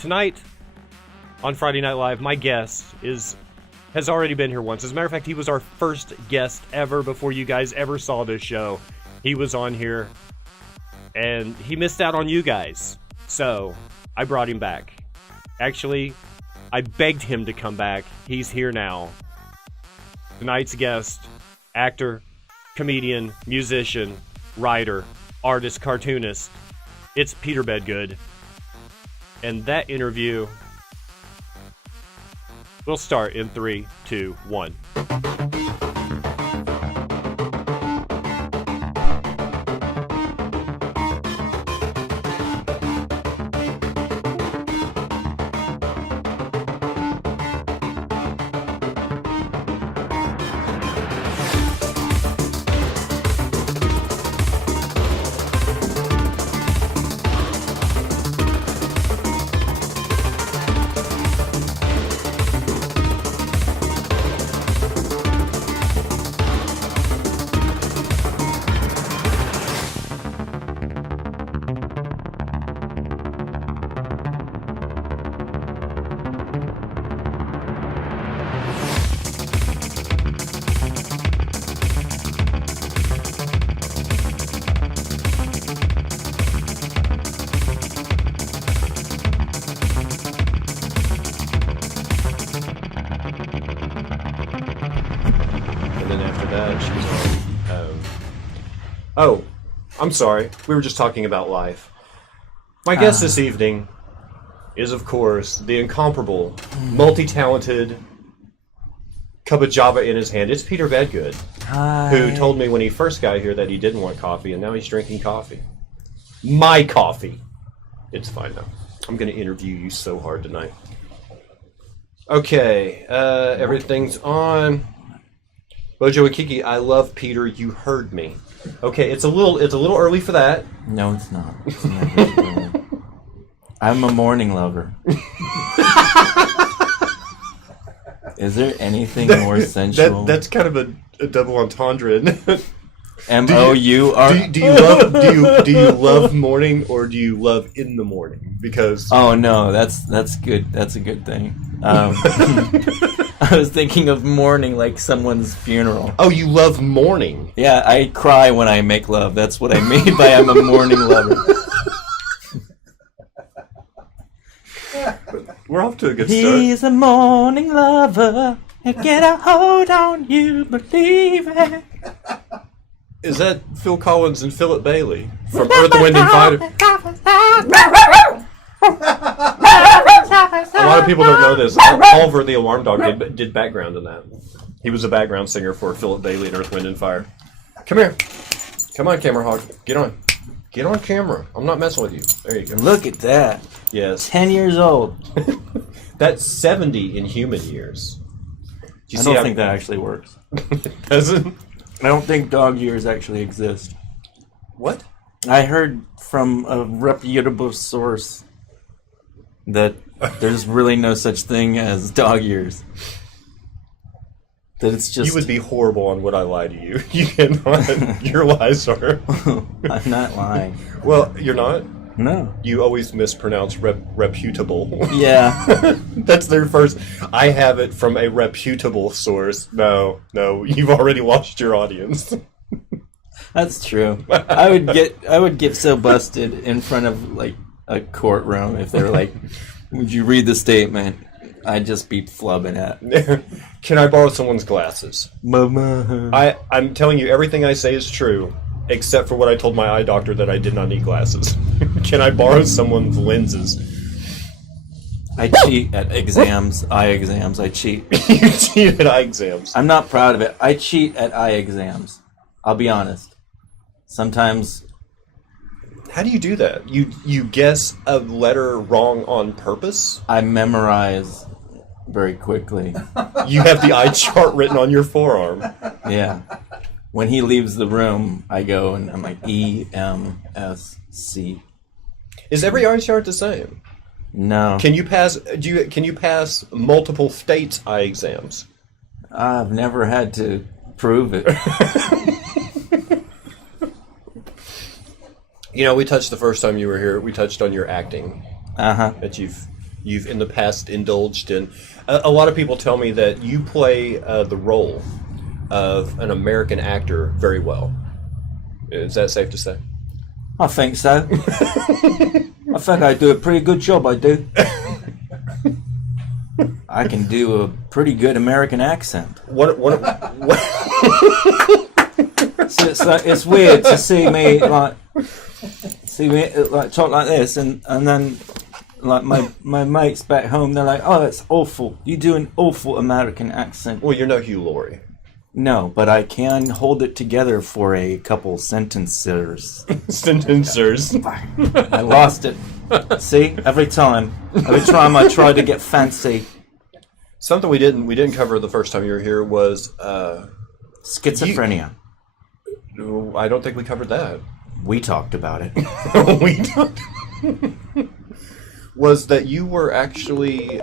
tonight on Friday Night Live, my guest has already been here once. As a matter of fact, he was our first guest ever before you guys ever saw this show. He was on here, and he missed out on you guys. So, I brought him back. Actually, I begged him to come back. He's here now. Tonight's guest, actor, comedian, musician, writer, artist, cartoonist. It's Peter Bedgood. And that interview will start in 3, 2, 1. Oh, I'm sorry. We were just talking about life. My guest this evening is, of course, the incomparable, multi-talented cup of Java in his hand. It's Peter Bedgood, who told me when he first got here that he didn't want coffee, and now he's drinking coffee. My coffee. It's fine, though. I'm going to interview you so hard tonight. Okay, everything's on. Bojo and Kiki, I love Peter. You heard me. Okay, it's a little early for that. No, it's not. It's never early. I'm a morning lover. Is there anything more sensual? That's kind of a double entendre, isn't it? M-O-U-R. Do you love morning, or do you love in the morning? Because no, that's good. That's a good thing. I was thinking of mourning like someone's funeral. Oh, you love mourning? Yeah, I cry when I make love. That's what I mean by I'm a morning lover. We're off to a good start. He's a morning lover. And get a hold on you, believe it. Is that Phil Collins and Philip Bailey from Earth, Wind, and Fire? A lot of people don't know this. Oliver the Alarm Dog did background in that. He was a background singer for Philip Bailey in Earth, Wind, and Fire. Come here. Come on, camera hog. Get on. Get on camera. I'm not messing with you. There you go. Look at that. Yes. 10 years old. That's 70 in human years. I don't think that actually works. Doesn't? I don't think dog years actually exist. What? I heard from a reputable source that there's really no such thing as dog years. That it's just... You would be horrible on what I lie to you. You cannot. Your lies are... I'm not lying. Well, you're not? No. You always mispronounce reputable. Yeah. That's their first... I have it from a reputable source. No, you've already lost your audience. That's true. I would get so busted in front of like a courtroom if they were like, "Would you read the statement?" I'd just be flubbing at. Can I borrow someone's glasses? Mama. I'm telling you, everything I say is true, except for what I told my eye doctor that I did not need glasses. Can I borrow someone's lenses? I cheat at exams, eye exams. I cheat. You cheat at eye exams. I'm not proud of it. I cheat at eye exams. I'll be honest. Sometimes. How do you do that? You guess a letter wrong on purpose? I memorize very quickly. You have the eye chart written on your forearm. Yeah. When he leaves the room, I go and I'm like E-M-S-C. Is every eye chart the same? No. Can you pass multiple states' eye exams? I've never had to prove it. You know, we touched the first time you were here. We touched on your acting. Uh-huh. That you've you've in the past indulged in. A lot of people tell me that you play the role of an American actor very well. Is that safe to say? I think so. I think I do a pretty good job, I do. I can do a pretty good American accent. What? So it's weird to see me talk like this, and then like my mates back home, they're like, "Oh, that's awful. You do an awful American accent." Well, you're no Hugh Laurie. No, but I can hold it together for a couple sentences. Sentencers. I lost it. See, every time I try to get fancy. Something we didn't cover the first time you were here was schizophrenia. I don't think we covered that. We talked about it. We talked. Was that you were actually?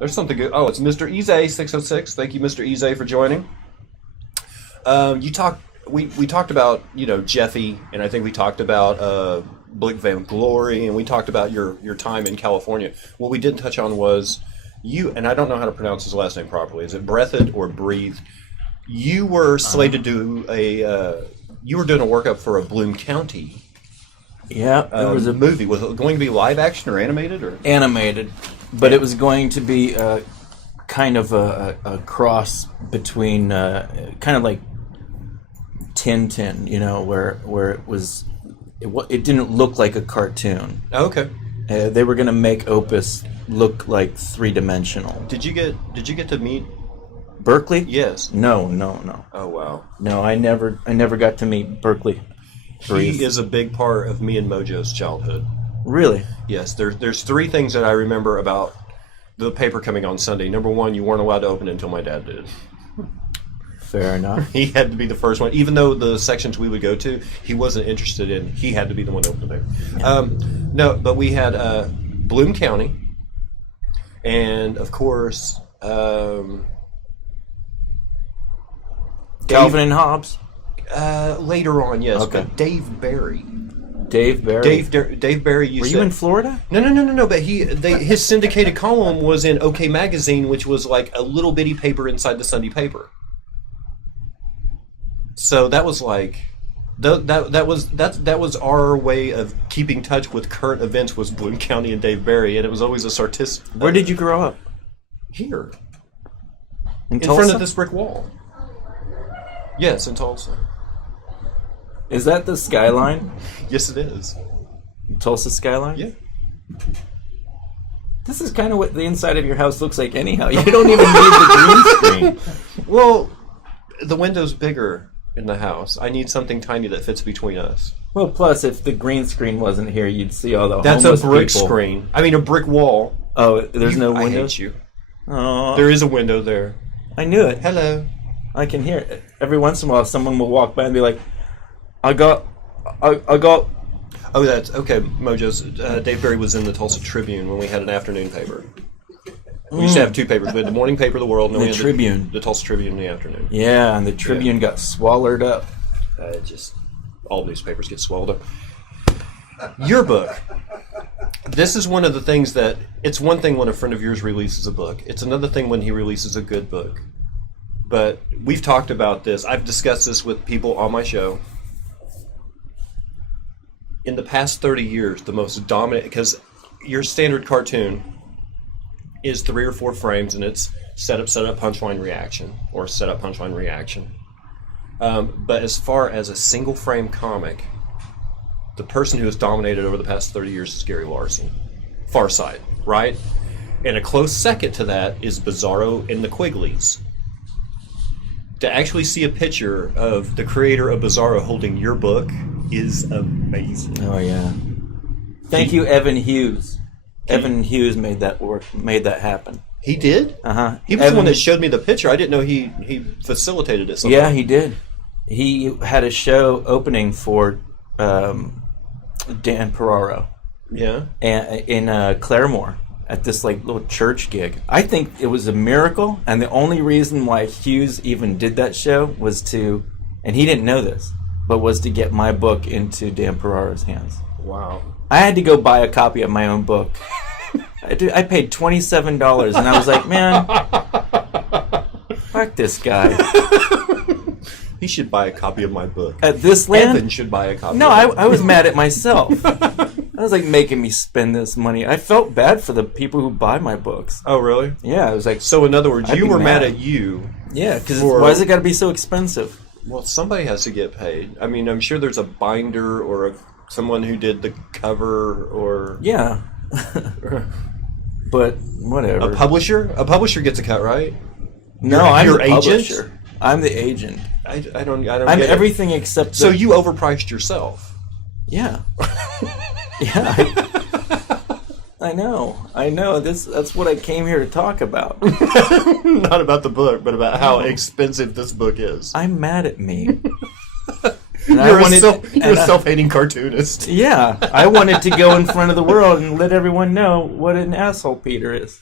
There's something good. Oh, it's Mr. Ize 606. Thank you, Mr. Ize, for joining. We talked about Jeffy, and I think we talked about Blick Van Glory, and we talked about your time in California. What we didn't touch on was you, and I don't know how to pronounce his last name properly. Is it Breathed or Breathe? You were slated to do you were doing a workup for a Bloom County. Yeah, it was a movie. Was it going to be live action or animated or animated? But it was going to be kind of a cross between kind of like Tintin, where it didn't look like a cartoon. Oh, okay. They were going to make Opus look like three-dimensional. Did you get to meet Berkeley? Yes. No. Oh wow. No, I never got to meet Berkeley. He is a big part of me and Mojo's childhood. Really? Yes. There's three things that I remember about the paper coming on Sunday. Number one, you weren't allowed to open it until my dad did. Fair enough. He had to be the first one, even though the sections we would go to, he wasn't interested in. He had to be the one to open the paper. No, but we had Bloom County, and of course, Calvin and Hobbes. Later on, yes. Okay. But Dave Barry. Dave Barry. Dave Barry. Were you in Florida? No. But his syndicated column was in OK Magazine, which was like a little bitty paper inside the Sunday paper. So that was like, that was our way of keeping touch with current events. Was Bloom County and Dave Barry, and it was always a sarcastic. Where did you grow up? Here. In front of this brick wall. Yes, in Tulsa. Is that the skyline? Yes, it is. Tulsa skyline? Yeah. This is kind of what the inside of your house looks like anyhow. You don't even need the green screen. Well, the window's bigger in the house. I need something tiny that fits between us. Well, plus, if the green screen wasn't here, you'd see all the That's homeless a brick people. screen. I mean, a brick wall. Oh, there's no window? I hate you. Oh, There is a window there. I knew it. Hello. I can hear it. Every once in a while, someone will walk by and be like, I got. Oh, that's okay. Mojo's Dave Barry was in the Tulsa Tribune when we had an afternoon paper. We used to have two papers. We had the morning paper, The World, and then The we had Tribune. the Tulsa Tribune in the afternoon. Yeah, and the Tribune got swallowed up. All newspapers get swallowed up. Your book. This is one of the things that, it's one thing when a friend of yours releases a book. It's another thing when he releases a good book. But we've talked about this. I've discussed this with people on my show. In the past 30 years, the most dominant, because your standard cartoon is 3 or 4 frames, and it's setup, punchline, reaction, or setup, punchline, reaction. But as far as a single frame comic, the person who has dominated over the past 30 years is Gary Larson. Far Side, right? And a close second to that is Bizarro and the Quigleys. To actually see a picture of the creator of Bizarro holding your book is amazing. Oh yeah. Thank you, Evan Hughes. Evan Hughes made that happen. He did? Uh-huh. He was the one that showed me the picture. I didn't know he facilitated it somehow. Yeah, he did. He had a show opening for Dan Peraro. Yeah. In Claremore at this like little church gig. I think it was a miracle, and the only reason why Hughes even did that show was to, and he didn't know this, but was to get my book into Dan Peraro's hands. Wow. I had to go buy a copy of my own book. I paid $27, and I was like, man, fuck this guy. He should buy a copy of my book. At this land? Evan should buy a copy. No, of I was mad at myself. I was like making me spend this money. I felt bad for the people who buy my books. Oh, really? Yeah, I was like... So, in other words, I'd you be were mad mad. at you. Yeah, because why is it got to be so expensive? Well, somebody has to get paid. I mean, I'm sure there's a binder or someone who did the cover or... Yeah. But whatever. A publisher? A publisher gets a cut, right? No, I'm your the agent? publisher. I'm the agent. I don't I'm get everything except... So you overpriced yourself. Yeah. Yeah. I know. That's what I came here to talk about. Not about the book, but about how expensive this book is. I'm mad at me. You're a self-hating cartoonist. Yeah. I wanted to go in front of the world and let everyone know what an asshole Peter is.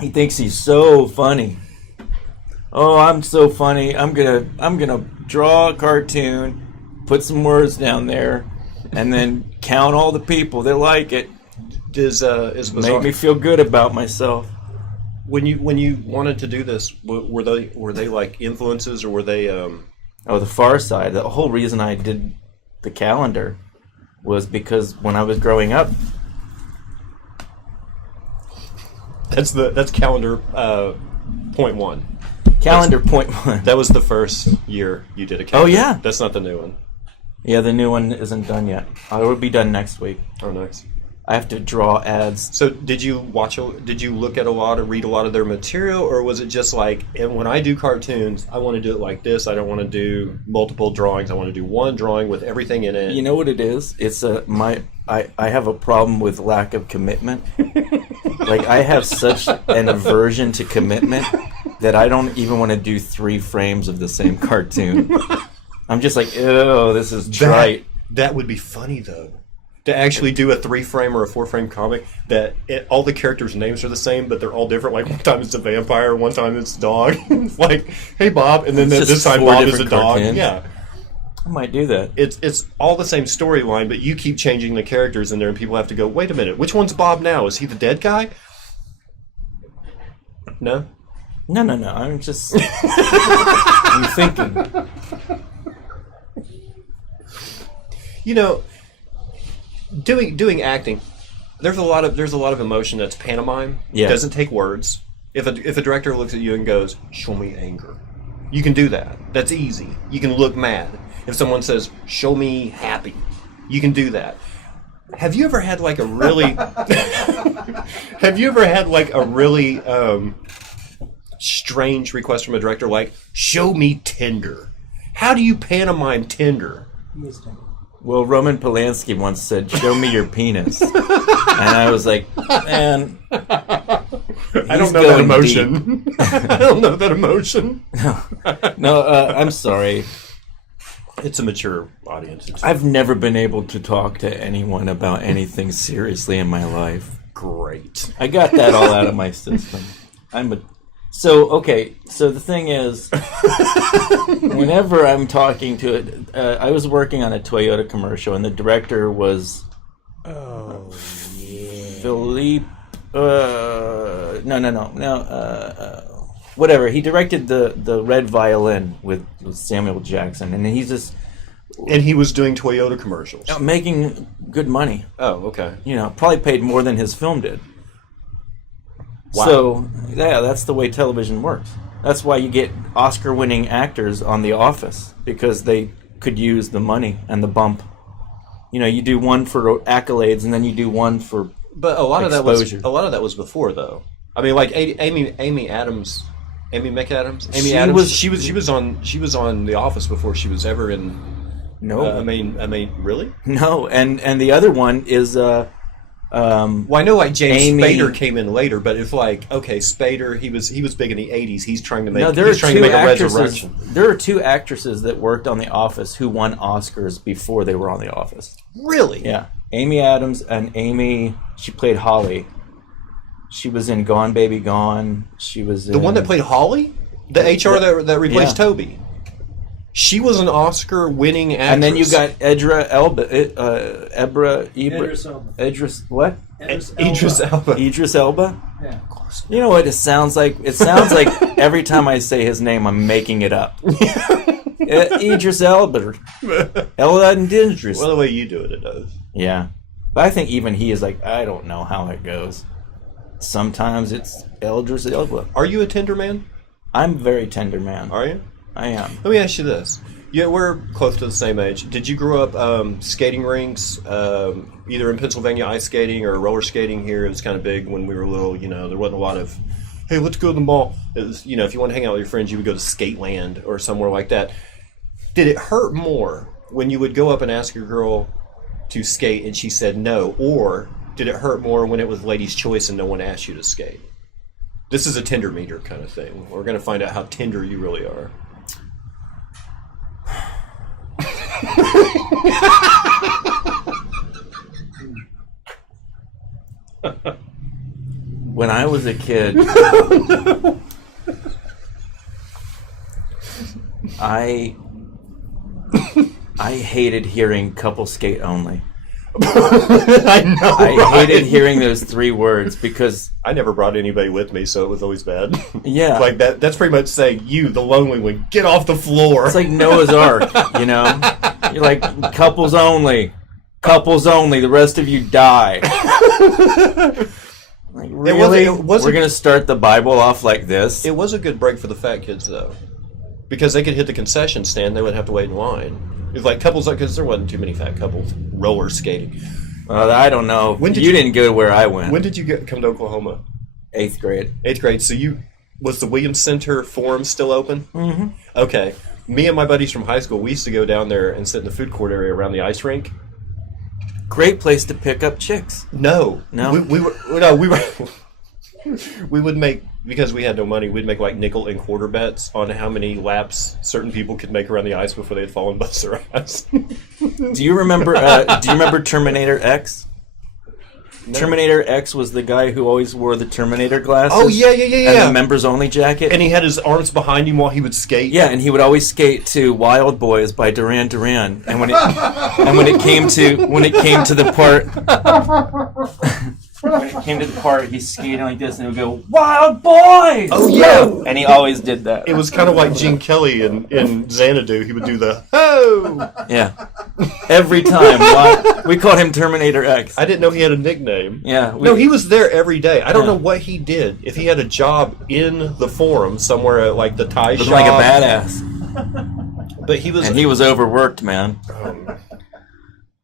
He thinks he's so funny. Oh, I'm so funny. I'm gonna draw a cartoon, put some words down there, and then count all the people that like it. Is Bizarre, Make me feel good about myself. when you wanted to do this, were they like influences, or were they? Oh, the Far Side. The whole reason I did the calendar was because when I was growing up. That's calendar point one. Calendar point one. That was the first year you did a calendar. Oh, yeah. That's not the new one. Yeah, the new one isn't done yet. It will be done next week. Oh, nice. I have to draw ads. So did you look at read a lot of their material, or was it just like, and when I do cartoons, I want to do it like this. I don't want to do multiple drawings. I want to do one drawing with everything in it. You know what it is? It's I have a problem with lack of commitment. Like, I have such an aversion to commitment that I don't even want to do 3 frames of the same cartoon. I'm just like, ew, this is trite. That would be funny, though. To actually do a 3-frame or a 4-frame comic that all the characters' names are the same, but they're all different. Like, one time it's a vampire, one time it's a dog. Like, hey, Bob, and then this time Bob is a dog. Cartoons. Yeah. I might do that. It's all the same storyline, but you keep changing the characters in there, and people have to go, wait a minute, which one's Bob now? Is he the dead guy? No? No. I'm just... I'm thinking. You know, doing acting, there's a lot of emotion that's pantomime. Yeah. It doesn't take words. If a director looks at you and goes, show me anger, you can do that. That's easy. You can look mad. If someone says, show me happy, you can do that. Have you ever had like a really strange request from a director, like, show me tender? How do you pantomime tender? Well, Roman Polanski once said, show me your penis. And I was like, man, I don't know that emotion. I don't know that emotion. No, I'm sorry. It's a mature audience. I've never been able to talk to anyone about anything seriously in my life. Great. I got that all out of my system. So the thing is, whenever I'm talking to it, I was working on a Toyota commercial, and the director was Philippe. Whatever. He directed the Red Violin with Samuel Jackson, and he's just... And he was doing Toyota commercials. Making good money. Oh, okay. You know, probably paid more than his film did. Wow. So, yeah, that's the way television works. That's why you get Oscar-winning actors on The Office, because they could use the money and the bump. You know, you do one for accolades, and then you do one for But a lot exposure. of that was before, though. I mean, like Amy McAdams. She was on The Office before she was ever in. No, I mean, really? No, and the other one is well, I know like James Amy... Spader came in later, but if like, okay, Spader, he was big in the 80s. He's trying to make a resurrection. There are 2 actresses that worked on The Office who won Oscars before they were on The Office. Really? Yeah, Amy Adams and she played Holly. She was in Gone Baby Gone. She was in... The one that played Holly, the HR that replaced Toby. She was an Oscar-winning actress. And then you got Idris Elba. Idris Elba. Idris Elba? Yeah. You know what it sounds like? It sounds like every time I say his name, I'm making it up. Idris Elba. Ella and Idris. Well, the way you do it, it does. Yeah. But I think even he is like, I don't know how it goes. Sometimes it's Idris Elba. Are you a tender man? I'm a very tender man. Are you? I am. Let me ask you this. Yeah, we're close to the same age. Did you grow up skating rinks, either in Pennsylvania ice skating or roller skating here? It was kind of big when we were little. You know, there wasn't a lot of, hey, let's go to the mall. It was, you know, if you want to hang out with your friends, you would go to Skateland or somewhere like that. Did it hurt more when you would go up and ask your girl to skate and she said no? Or did it hurt more when it was ladies' choice and no one asked you to skate? This is a Tinder meter kind of thing. We're going to find out how tender you really are. When I was a kid, I hated hearing couple skate only. I know. I hated hearing those 3 words because I never brought anybody with me, so it was always bad. Yeah. Like that's pretty much saying, you, the lonely one, get off the floor. it's like Noah's Ark, you know? You're like, couples only. Couples only. The rest of you die. Like, really? It wasn't- We're going to start the Bible off like this? It was a good break for the fat kids, though. Because they could hit the concession stand, they wouldn't have to wait in line. It was like couples, because there wasn't too many fat couples roller skating. I don't know. When did you you- didn't go where I went. When did you come to Oklahoma? 8th grade. 8th grade. So was the Williams Center Forum still open? Mm-hmm. Okay. Me and my buddies from high school, we used to go down there and sit in the food court area around the ice rink. Great place to pick up chicks. No. No? We were we would make, because we had no money, we'd make like nickel and quarter bets on how many laps certain people could make around the ice before they'd fall and bust their ass. Do you remember Terminator X? No. Terminator X was the guy who always wore the Terminator glasses. Oh, yeah. And the members only jacket. And he had his arms behind him while he would skate. Yeah, and he would always skate to Wild Boys by Duran Duran. And when it came to the part he's skating like this and he would go, Wild Boys! Oh, yeah! And he always did that. It was kind of like Gene Kelly in Xanadu. He would do the, ho! Yeah. Every time. We called him Terminator X. I didn't know he had a nickname. Yeah. No, he was there every day. I don't know what he did. If he had a job in the Forum somewhere at like the Thai shop. Looked like a badass. But he was... And he was overworked, man.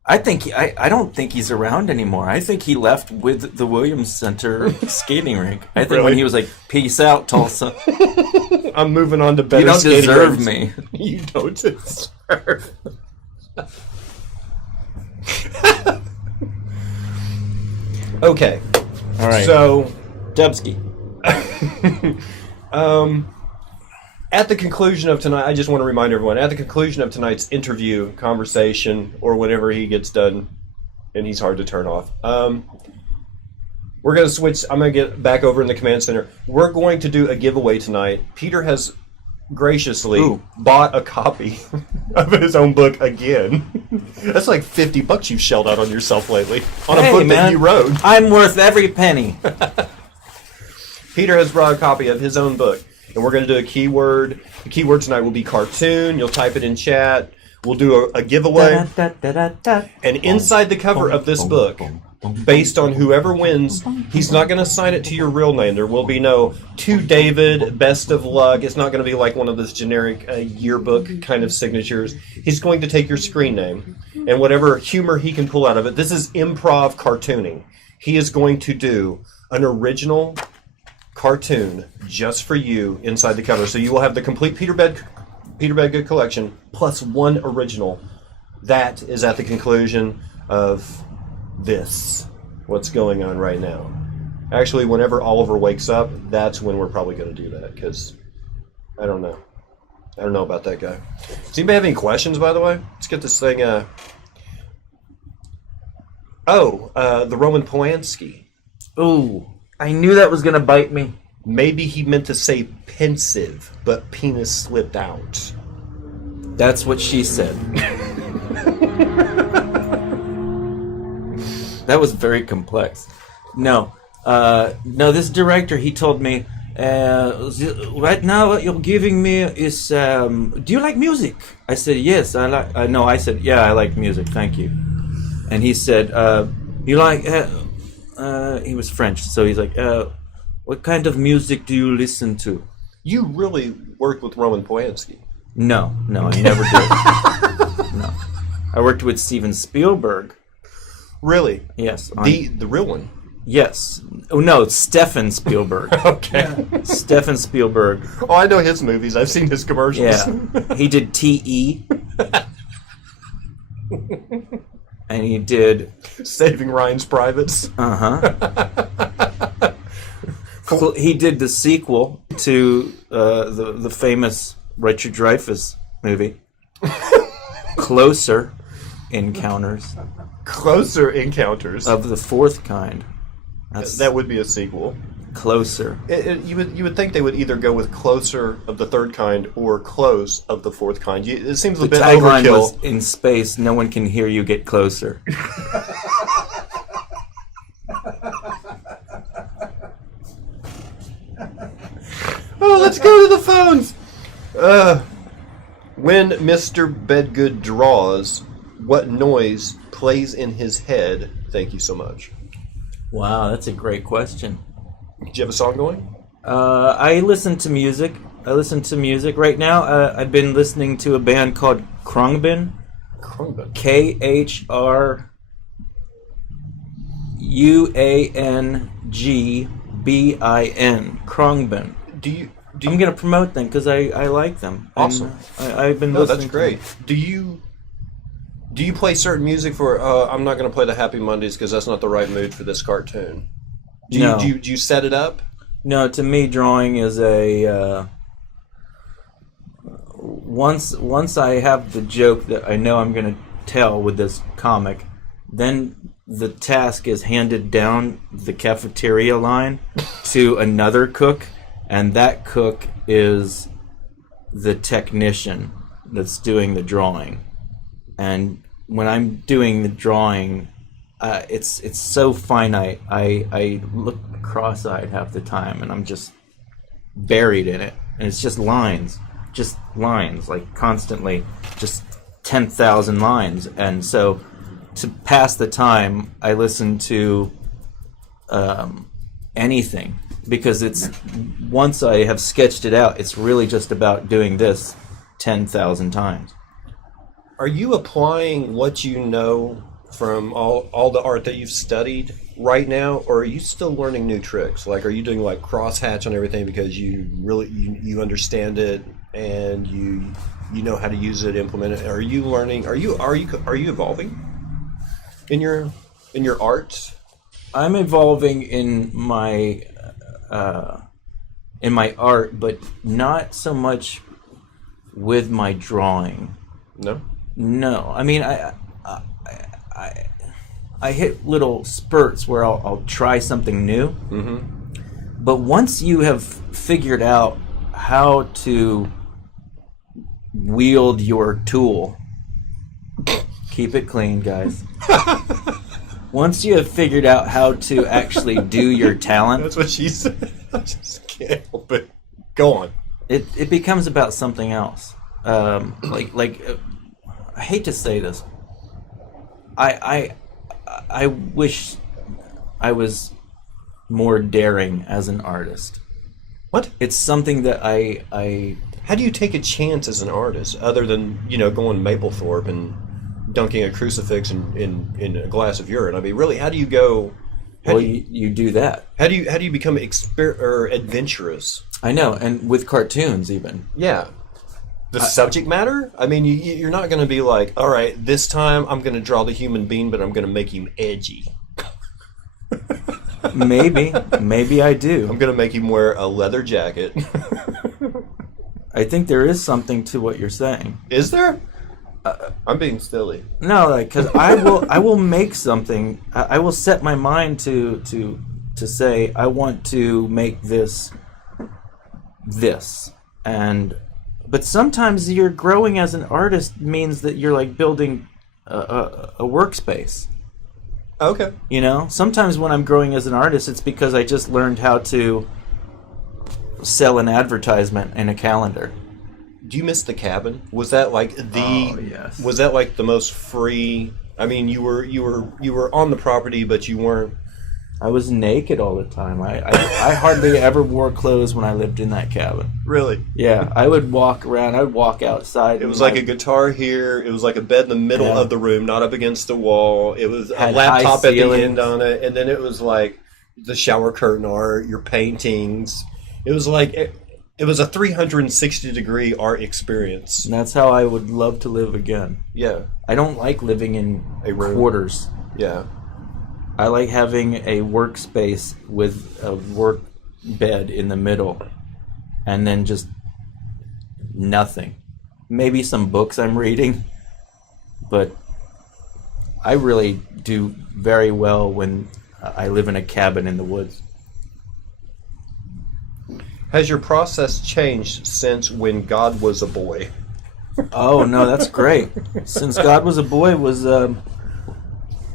I don't think he's around anymore. I think he left with the Williams Center skating rink. I think when he was like, peace out, Tulsa. I'm moving on to better You don't skating deserve rinks. me. You don't deserve. Okay. All right. So, Dubsky. at the conclusion of tonight, I just want to remind everyone, at the conclusion of tonight's interview, conversation, or whenever he gets done, and he's hard to turn off, we're going to switch. I'm going to get back over in the command center. We're going to do a giveaway tonight. Peter has graciously bought a copy of his own book again. That's like $50 you've shelled out on yourself lately on a book that you wrote. I'm worth every penny. Peter has brought a copy of his own book, and we're going to do a keyword. The keyword tonight will be cartoon. You'll type it in chat. We'll do a giveaway. And inside the cover of this book, based on whoever wins, he's not going to sign it to your real name. There will be no to David, best of luck. It's not going to be like one of those generic yearbook kind of signatures. He's going to take your screen name and whatever humor he can pull out of it. This is improv cartooning. He is going to do an original cartoon just for you inside the cover. So you will have the complete Peter Bedgood collection plus one original. That is at the conclusion of this, what's going on right now. Actually, whenever Oliver wakes up, that's when we're probably going to do that, because I don't know. I don't know about that guy. Does anybody have any questions, by the way? Let's get this thing... the Roman Polanski. Ooh, I knew that was going to bite me. Maybe he meant to say pensive, but penis slipped out. That's what she said. That was very complex. No, this director, he told me, right now what you're giving me is, do you like music? I said, yes, I like, no, I said, yeah, I like music, thank you. And he said, you like, he was French, so he's like, what kind of music do you listen to? You really worked with Roman Polanski. No, I never did. No. I worked with Steven Spielberg. Really? Yes. The real one? Yes. Oh, no, it's Stefan Spielberg. Okay. Stefan Spielberg. Oh, I know his movies. I've seen his commercials. Yeah. He did T.E. And he did... Saving Ryan's Privates. Uh-huh. He did the sequel to the famous Richard Dreyfuss movie. Closer Encounters. Closer Encounters. Of the Fourth Kind. That would be a sequel. Closer. You would think they would either go with Closer of the Third Kind or Close of the Fourth Kind. It seems a bit overkill. The tagline was, in space, no one can hear you get closer. Oh, let's go to the phones! When Mr. Bedgood draws, what noise plays in his head? Thank you so much. Wow, that's a great question. Do you have a song going? I listen to music. Right now, I've been listening to a band called Khruangbin. Khruangbin. Khruangbin. Khruangbin. I'm going to promote them because I like them. Awesome. I've been listening. That's great. Do you play certain music for? I'm not going to play the Happy Mondays because that's not the right mood for this cartoon. Do you set it up? No, to me, drawing is a. Once I have the joke that I know I'm going to tell with this comic, then the task is handed down the cafeteria line to another cook, and that cook is the technician that's doing the drawing. And when I'm doing the drawing, it's so finite. I look cross-eyed half the time, and I'm just buried in it. And it's just lines, like constantly, just 10,000 lines. And so to pass the time, I listen to anything, because it's once I have sketched it out, it's really just about doing this 10,000 times. Are you applying what you know from all the art that you've studied right now, or are you still learning new tricks? Like, are you doing like crosshatch and everything because you really you understand it and you know how to use it, implement it? Are you learning? Are you evolving in your art? I'm evolving in my art, but not so much with my drawing. No, I mean, I hit little spurts where I'll try something new. Mm-hmm. But once you have figured out how to wield your tool, keep it clean, guys. Once you have figured out how to actually do your talent, that's what she said. I just can't help it. Go on. It becomes about something else. I hate to say this. I wish I was more daring as an artist. What? It's something that I How do you take a chance as an artist, other than going Maplethorpe and dunking a crucifix in a glass of urine? I mean, really, how do you go? You do that. How do you become adventurous? I know, and with cartoons even. Yeah. The subject matter? I mean, you're not going to be like, all right, this time I'm going to draw the human being, but I'm going to make him edgy. Maybe I do. I'm going to make him wear a leather jacket. I think there is something to what you're saying. Is there? I'm being silly. No, because I will make something. I will set my mind to say I want to make this, and But sometimes you're growing as an artist means that you're like building a workspace. Okay. You know, sometimes when I'm growing as an artist, it's because I just learned how to sell an advertisement in a calendar. Do you miss the cabin? Was that like the? Oh, yes. Was that like the most free? I mean, you were on the property, but you weren't. I was naked all the time. I hardly ever wore clothes when I lived in that cabin. Really? Yeah, I would walk around. I would walk outside. It was like a guitar here. It was like a bed in the middle of the room, not up against the wall. It was a laptop at the end on it, and then it was like the shower curtain art, your paintings. It was like it was a 360-degree art experience. And that's how I would love to live again. Yeah. I don't like living in quarters. Yeah. I like having a workspace with a work bed in the middle and then just nothing. Maybe some books I'm reading, but I really do very well when I live in a cabin in the woods. Has your process changed since when God was a boy? Oh, no, that's great. Since God was a boy was...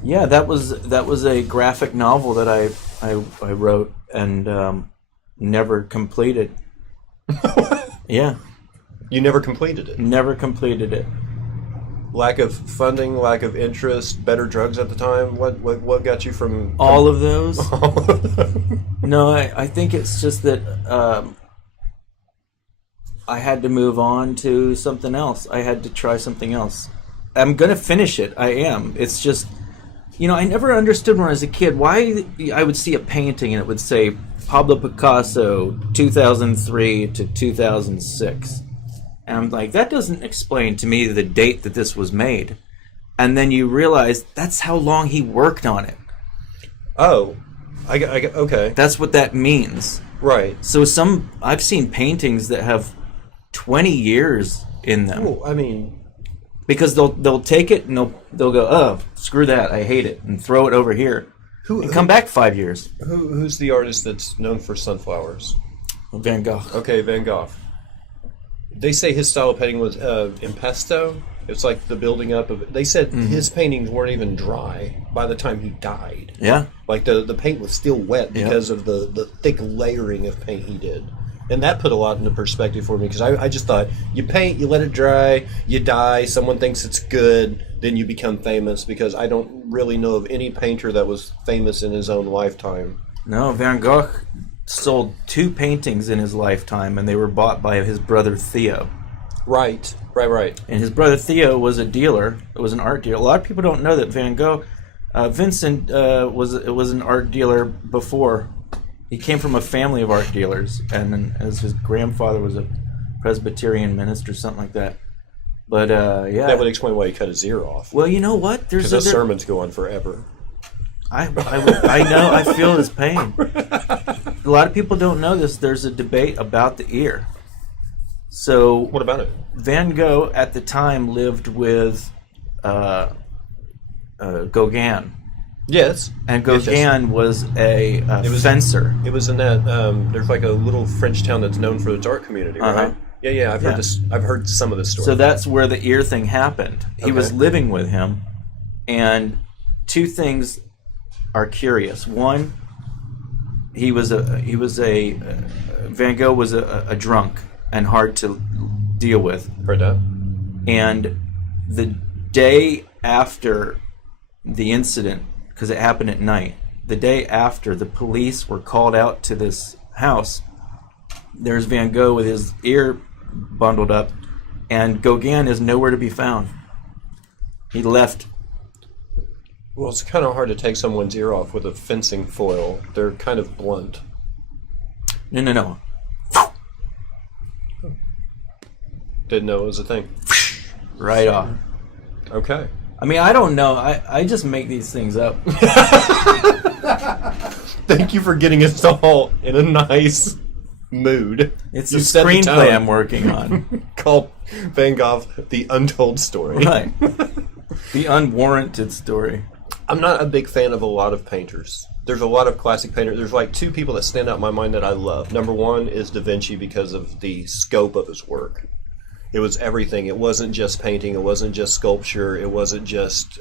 Yeah, that was a graphic novel that I wrote and never completed. Yeah. You never completed it? Never completed it. Lack of funding, lack of interest, better drugs at the time? What got you from... All of those? No, I think it's just that I had to move on to something else. I had to try something else. I'm going to finish it. I am. It's just... You know, I never understood when I was a kid why I would see a painting and it would say Pablo Picasso 2003 to 2006. And I'm like, that doesn't explain to me the date that this was made. And then you realize that's how long he worked on it. Oh, okay. That's what that means. Right. So I've seen paintings that have 20 years in them. Well, I mean... Because they'll take it and they'll go, oh, screw that, I hate it, and throw it over here. And come back 5 years. Who's the artist that's known for sunflowers? Van Gogh. Okay, Van Gogh. They say his style of painting was impasto. It's like the building up of it. They said his paintings weren't even dry by the time he died. Yeah. Like the paint was still wet because of the thick layering of paint he did. And that put a lot into perspective for me because I just thought, you paint, you let it dry, you die, someone thinks it's good, then you become famous, because I don't really know of any painter that was famous in his own lifetime. No, Van Gogh sold 2 paintings in his lifetime, and they were bought by his brother Theo. Right. And his brother Theo was a dealer. It was an art dealer. A lot of people don't know that Van Gogh, Vincent was an art dealer before. He came from a family of art dealers, and as his grandfather was a Presbyterian minister, something like that. But yeah, that would explain why he cut his ear off. Well, you know what? Because those sermons go on forever. I know. I feel his pain. A lot of people don't know this. There's a debate about the ear. So what about it? Van Gogh at the time lived with Gauguin. Yes. And Gauguin was a fencer. It was in that, there's like a little French town that's known for its art community, right? Yeah, I've heard this. I've heard some of this story. So that's where the ear thing happened. He was living with him, and 2 things are curious. One, Van Gogh was a drunk and hard to deal with. Heard that. And the day after the incident, because it happened at night, the day after, the police were called out to this house. There's Van Gogh with his ear bundled up, and Gauguin is nowhere to be found. He left. Well, it's kind of hard to take someone's ear off with a fencing foil. They're kind of blunt. No. Didn't know it was a thing. Right off. Okay. I mean, I don't know. I just make these things up. Thank you for getting us all in a nice mood. It's a screenplay I'm working on. Called Van Gogh, The Untold Story. Right. The unwarranted story. I'm not a big fan of a lot of painters. There's a lot of classic painters. There's like 2 people that stand out in my mind that I love. Number 1 is Da Vinci because of the scope of his work. It was everything. It wasn't just painting. It wasn't just sculpture. It wasn't just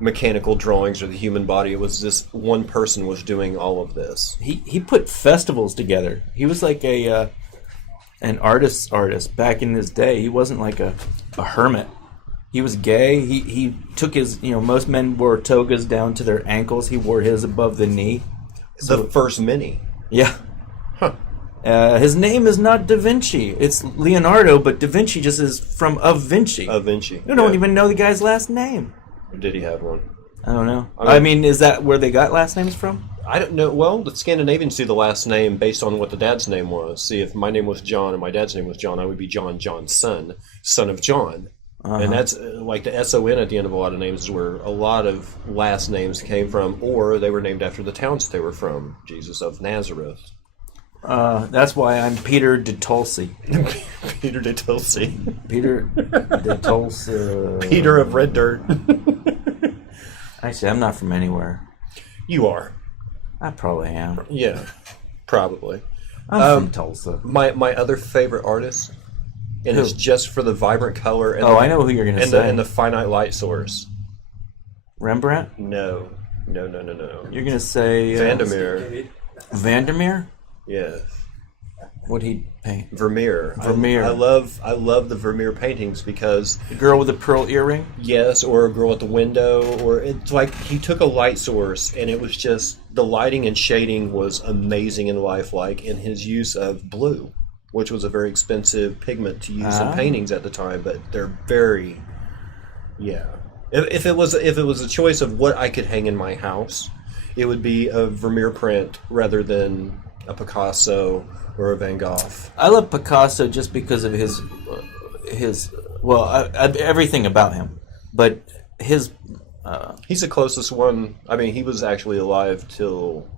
mechanical drawings or the human body. It was this one person was doing all of this. He put festivals together. He was like an artist back in his day. He wasn't like a hermit. He was gay. He took his, most men wore togas down to their ankles. He wore his above the knee. The first mini. Yeah. Huh. His name is not Da Vinci. It's Leonardo, but Da Vinci just is from Of Vinci. Of Vinci. You don't even know the guy's last name. Or did he have one? I don't know. I mean, is that where they got last names from? I don't know. Well, the Scandinavians see the last name based on what the dad's name was. See, if my name was John and my dad's name was John, I would be John, John's son of John. And that's like the S-O-N at the end of a lot of names is where a lot of last names came from, or they were named after the towns they were from. Jesus of Nazareth. That's why I'm Peter de Tulsi. Peter de Tulsi. Peter de Tulsi. Peter of Red Dirt. Actually, I'm not from anywhere. You are. I probably am. Yeah, probably. I'm from Tulsa. My other favorite artist, and Who? it's just for the vibrant color. And I know who you're going to say. And the finite light source. Rembrandt? No. You're going to say... Vandermeer. Vandermeer? Yes. What'd he paint? Vermeer. Vermeer. I love the Vermeer paintings because... The girl with the pearl earring? Yes, or a girl at the window, or it's like he took a light source and it was just... The lighting and shading was amazing and lifelike in his use of blue, which was a very expensive pigment to use in paintings at the time, but they're very... Yeah. If it was a choice of what I could hang in my house, it would be a Vermeer print rather than a Picasso or a Van Gogh. I love Picasso just because of his everything about him, but his... He's the closest one. I mean, he was actually alive till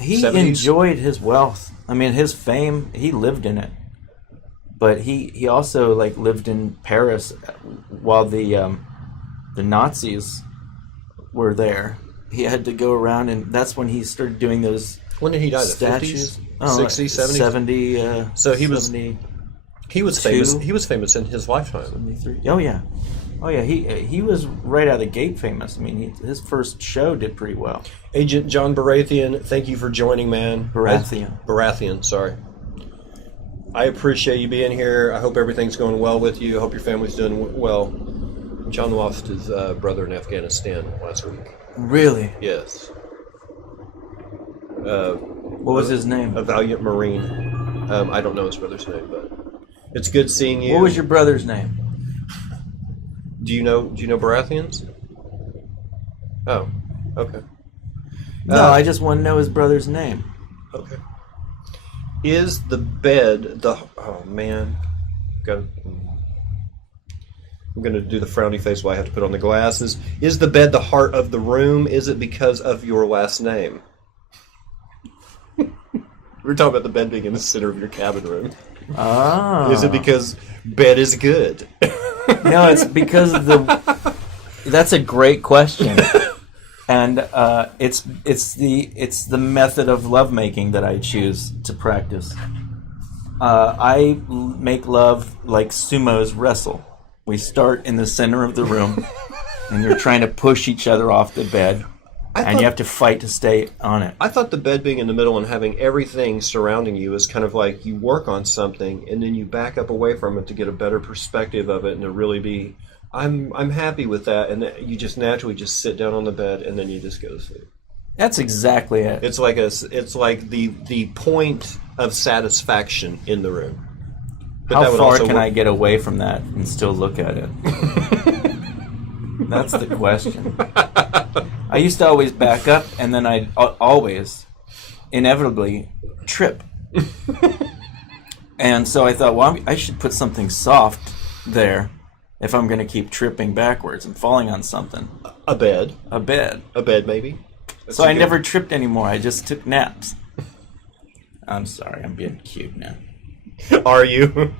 he 70s. Enjoyed his wealth. I mean, his fame, he lived in it. But he also lived in Paris while the Nazis were there. He had to go around, and that's when he started doing those. When did he die? The statues? 50s, 60s, 70s. 70. So he was 72? famous. He was famous in his lifetime. 73. Oh yeah. He was right out of the gate famous. I mean, his first show did pretty well. Agent John Baratheon, thank you for joining, man. Baratheon, sorry. I appreciate you being here. I hope everything's going well with you. I hope your family's doing well. John lost his brother in Afghanistan last week. Really? Yes. What was his name? A valiant Marine. I don't know his brother's name, but it's good seeing you. What was your brother's name? Do you know Baratheon's? Oh, okay. No, I just want to know his brother's name. Okay. Is the bed the... Oh, man. I'm going to do the frowny face while I have to put on the glasses. Is the bed the heart of the room? Is it because of your last name? We're talking about the bed being in the center of your cabin room. Ah. Is it because bed is good? No, it's because of the... That's a great question. And it's the method of lovemaking that I choose to practice. I make love like sumos wrestle. We start in the center of the room, and you're trying to push each other off the bed, and you have to fight to stay on it. I thought the bed being in the middle and having everything surrounding you is kind of like you work on something, and then you back up away from it to get a better perspective of it, and to really be... I'm happy with that, and you just naturally just sit down on the bed, and then you just go to sleep. That's exactly it. It's like the point of satisfaction in the room. But how far can I get away from that and still look at it? That's the question. I used to always back up, and then I'd always, inevitably, trip. And so I thought, well, I should put something soft there if I'm going to keep tripping backwards and falling on something. A bed. A bed. A bed, maybe. So I never tripped anymore. I just took naps. I'm sorry. I'm being cute now. Are you?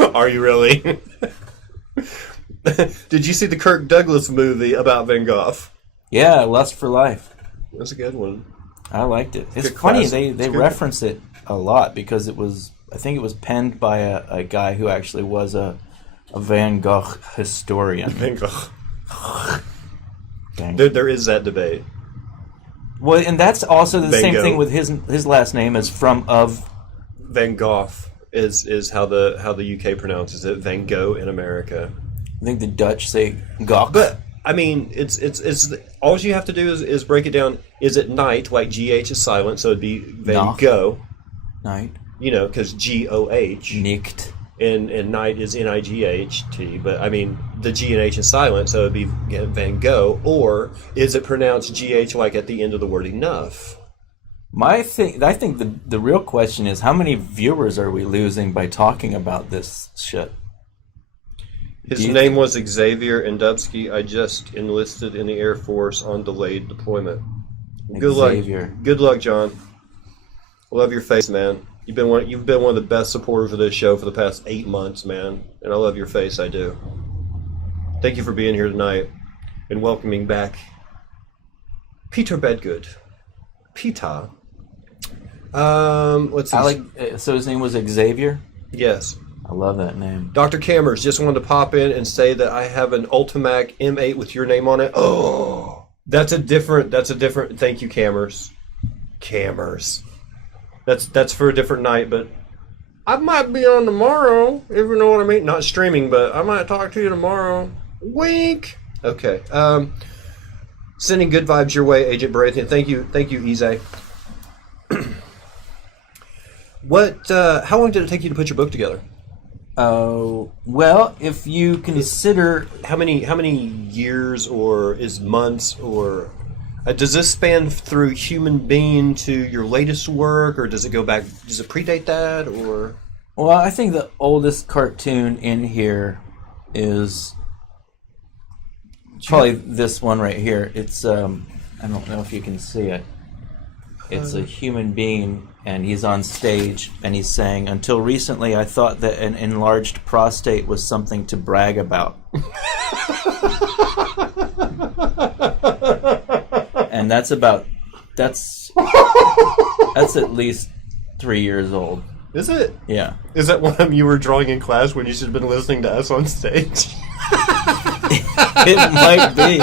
Are you really? Did you see the Kirk Douglas movie about Van Gogh? Yeah, Lust for Life. That's a good one. I liked it. It's Good funny classic. they reference it a lot because it was I think it was penned by a guy who actually was a Van Gogh historian. Van Gogh. Dang. There is that debate. Well, and that's also the Van same Gogh. thing with his last name is of. Van Gogh is how the UK pronounces it. Van Gogh in America. I think the Dutch say Gogh. But I mean, it's all you have to do is break it down. Is it night? Like GH is silent, so it'd be Van Nach. Gogh. Night. You know, because GOH. Nicht. And night is NIGHT, but I mean the G and H is silent, so it'd be Van Gogh. Or is it pronounced GH like at the end of the word enough? I think the real question is how many viewers are we losing by talking about this shit? His name was Xavier Endubsky. I just enlisted in the Air Force on delayed deployment. Good Xavier. luck. Good luck, John. Love your face, man. You've been one of the best supporters of this show for the past 8 months, man. And I love your face, I do. Thank you for being here tonight and welcoming back Peter Bedgood. Peter. Let's see. So his name was Xavier? Yes. I love that name. Dr. Cammers, just wanted to pop in and say that I have an Ultimac M8 with your name on it. Oh, that's a different. Thank you, Cammers. Cammers. That's for a different night, but I might be on tomorrow, if you know what I mean. Not streaming, but I might talk to you tomorrow. Wink. Okay. Sending good vibes your way, Agent Brathian. Thank you, Izay. How long did it take you to put your book together? Oh, well, if you consider How many years or is months or does this span through Human Being to your latest work, or does it go back? Does it predate that, or? Well, I think the oldest cartoon in here is probably this one right here. It's I don't know if you can see it. It's a human being, and he's on stage, and he's saying, "Until recently, I thought that an enlarged prostate was something to brag about." And that's at least 3 years old. Is it? Yeah. Is that one you were drawing in class when you should have been listening to us on stage? It might be.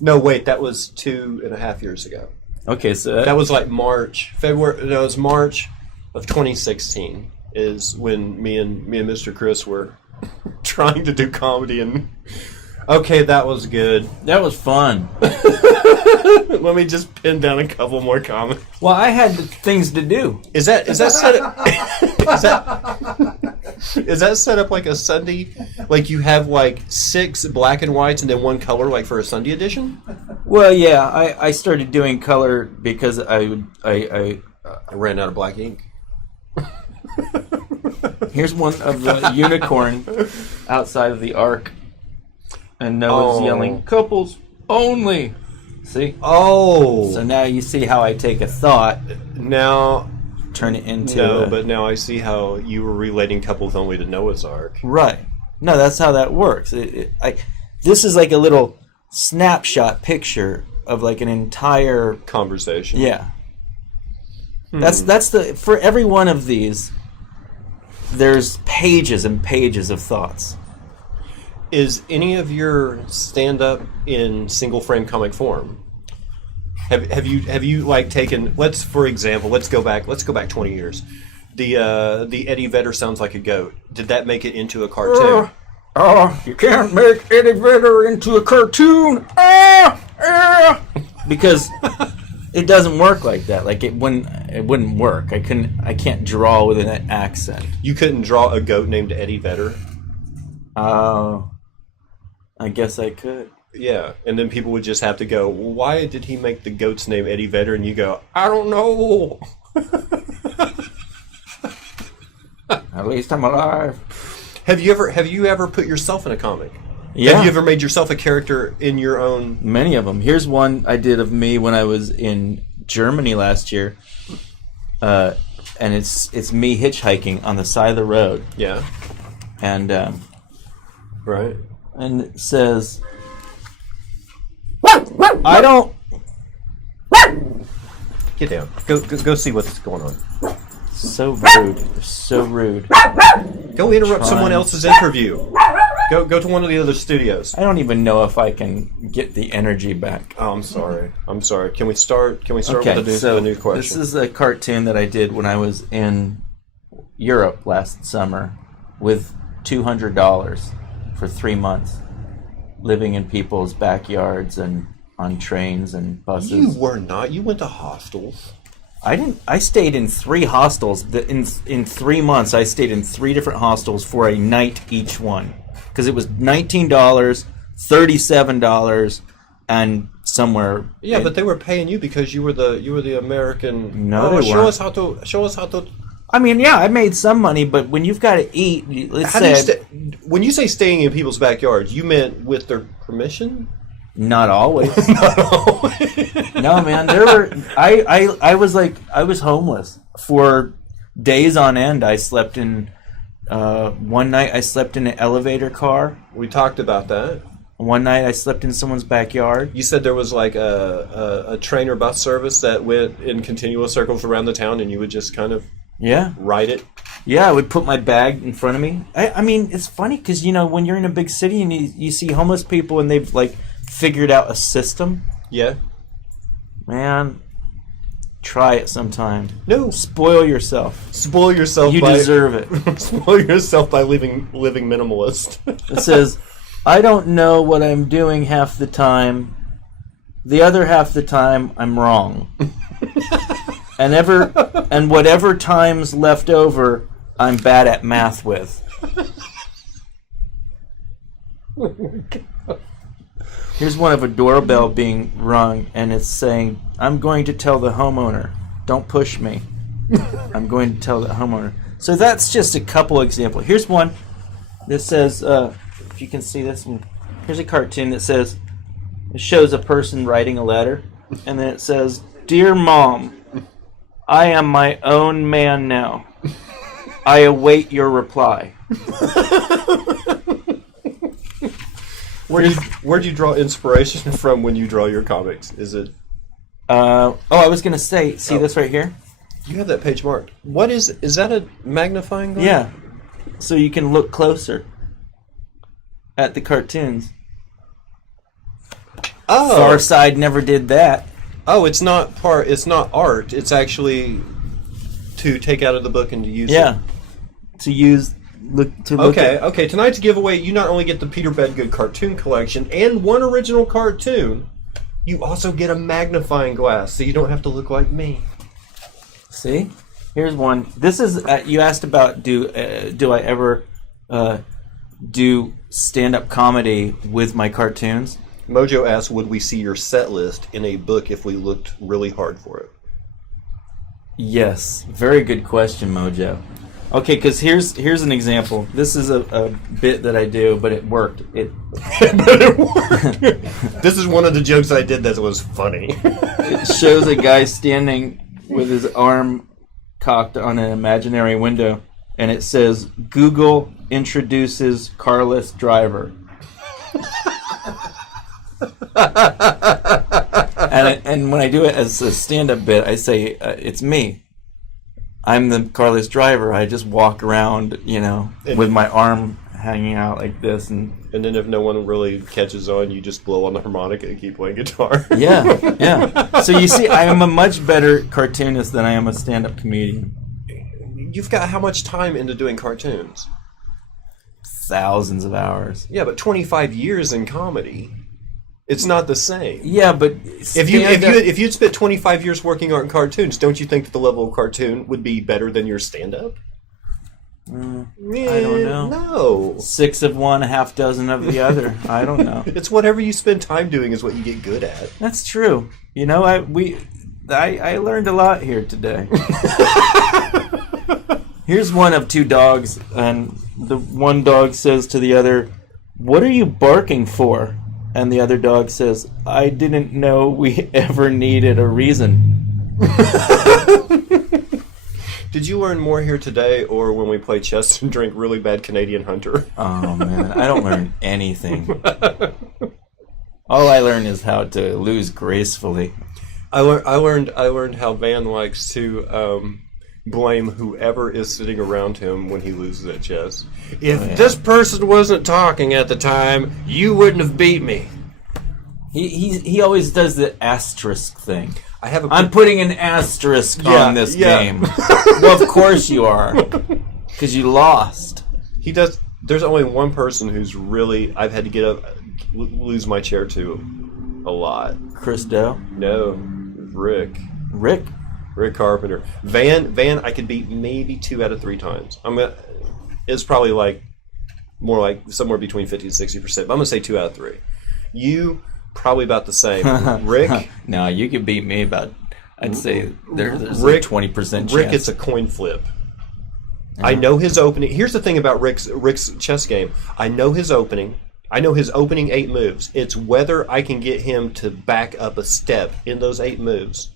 No, wait, that was 2.5 years ago. Okay, so That was like February. No, it was March of 2016 is when me and Mr. Chris were trying to do comedy and. Okay, that was good. that was fun. Let me just pin down a couple more comments. Well, I had things to do. Is that set up? Is that set up like a Sunday? Like you have like 6 black and whites and then 1 color, like for a Sunday edition? Well, yeah, I started doing color because I ran out of black ink. here's one of the unicorn outside of the ark, and Noah's yelling, "Couples only." See? Oh. So now you see how I take a thought, Now, turn it into but now I see how you were relating couples only to Noah's Ark. right. No, that's how that works. This is like a little snapshot picture of like an entire Conversation. yeah. That's for every one of these. There's pages and pages of thoughts. Is any of your stand-up in single frame comic form? Have you like taken? For example, let's go back 20 years. The Eddie Vedder sounds like a goat. Did that make it into a cartoon? You can't make Eddie Vedder into a cartoon. Because it doesn't work like that. Like it wouldn't work. I can't draw with an accent. You couldn't draw a goat named Eddie Vedder. I guess I could. Yeah, and then people would just have to go, well, why did he make the goat's name Eddie Vedder? And you go, I don't know. At least I'm alive. Have you ever put yourself in a comic? Yeah. Have you ever made yourself a character in your own? Many of them. Here's one I did of me when I was in Germany last year. And it's me hitchhiking on the side of the road. Yeah. And Right. and it says, I don't. Get down. Go see what's going on. So rude. So rude. Go interrupt someone else's interview. Go to one of the other studios. I don't even know if I can get the energy back. Oh, I'm sorry. Can we start with Okay, the new question? this is a cartoon that I did when I was in Europe last summer with $200 for 3 months, living in people's backyards and on trains and buses. You were not. You went to hostels. I didn't. I stayed in 3 hostels. In 3 months, I stayed in 3 different hostels for a night each one, because it was $19, $37, and somewhere. Yeah, but they were paying you because you were the American. No, they show weren't. Show us how to. I mean, yeah, I made some money, but when you've got to eat, let's say. When you say staying in people's backyards, you meant with their permission? Not always. Not always. No, man. There were. I was homeless for days on end. I slept in. One night I slept in an elevator car. We talked about that. One night I slept in someone's backyard. You said there was like a train or bus service that went in continuous circles around the town, and you would just kind of ride it. Yeah, I would put my bag in front of me. I mean, it's funny because, you know, when you're in a big city and you see homeless people and they've, like, figured out a system. Yeah. Man, try it sometime. No. Spoil yourself. Spoil yourself. You deserve it. Spoil yourself by living minimalist. It says, I don't know what I'm doing half the time. The other half the time, I'm wrong. And whatever time's left over, I'm bad at math with. Oh my God. Here's one of a doorbell being rung, and it's saying, I'm going to tell the homeowner. Don't push me. I'm going to tell the homeowner. So that's just a couple examples. Here's one that says, if you can see this one, here's a cartoon that says, it shows a person writing a letter, and then it says, Dear Mom, I am my own man now. I await your reply. Where'd you draw inspiration from when you draw your comics? Is it? I was gonna say, see this right here? You have that page marked. What is that a magnifying glass? Yeah. So you can look closer at the cartoons. Oh. Far Side never did that. Oh, it's not art. It's actually to take out of the book and to use it. Yeah. Look Okay. Tonight's giveaway, you not only get the Peter Bedgood cartoon collection and one original cartoon, you also get a magnifying glass, so you don't have to look like me. See? Here's one. This is you asked about do I ever do stand-up comedy with my cartoons? Mojo asked, would we see your set list in a book if we looked really hard for it? Yes. Very good question, Mojo. Okay, because here's an example. This is a bit that I do, but it worked. But it worked. This is one of the jokes I did that was funny. It shows a guy standing with his arm cocked on an imaginary window, and it says, Google introduces carless driver. And when I do it as a stand-up bit, I say, it's me. I'm the carless driver. I just walk around, with my arm hanging out like this. And then if no one really catches on, you just blow on the harmonica and keep playing guitar. Yeah. So you see, I am a much better cartoonist than I am a stand-up comedian. You've got how much time into doing cartoons? Thousands of hours. Yeah, but 25 years in comedy. It's not the same. Yeah, but if you'd spent 25 years working on cartoons, don't you think that the level of cartoon would be better than your stand-up? I don't know. No. 6 of one, half dozen of the other. I don't know. It's whatever you spend time doing is what you get good at. That's true. I learned a lot here today. Here's one of 2 dogs, and the one dog says to the other, "What are you barking for?" And the other dog says, I didn't know we ever needed a reason. Did you learn more here today or when we play chess and drink really bad Canadian Hunter? Oh, man. I don't learn anything. All I learn is how to lose gracefully. I learned how Van likes to blame whoever is sitting around him when he loses at chess. If this person wasn't talking at the time, you wouldn't have beat me. He always does the asterisk thing. I'm putting an asterisk on this game. Well, of course you are, because you lost. He does. There's only one person who's really I've had to get up, lose my chair to a lot. Chris Doe? No, Rick Carpenter. Van, I could beat maybe 2 out of 3 times. It's probably like more like somewhere between 50 and 60%. But I'm gonna say 2 out of 3. You probably about the same. Rick? No, you could beat me about. I'd say there's Rick, like 20% chance. Rick, it's a coin flip. I know his opening. Here's the thing about Rick's chess game. I know his opening. I know his opening 8 moves. It's whether I can get him to back up a step in those 8 moves.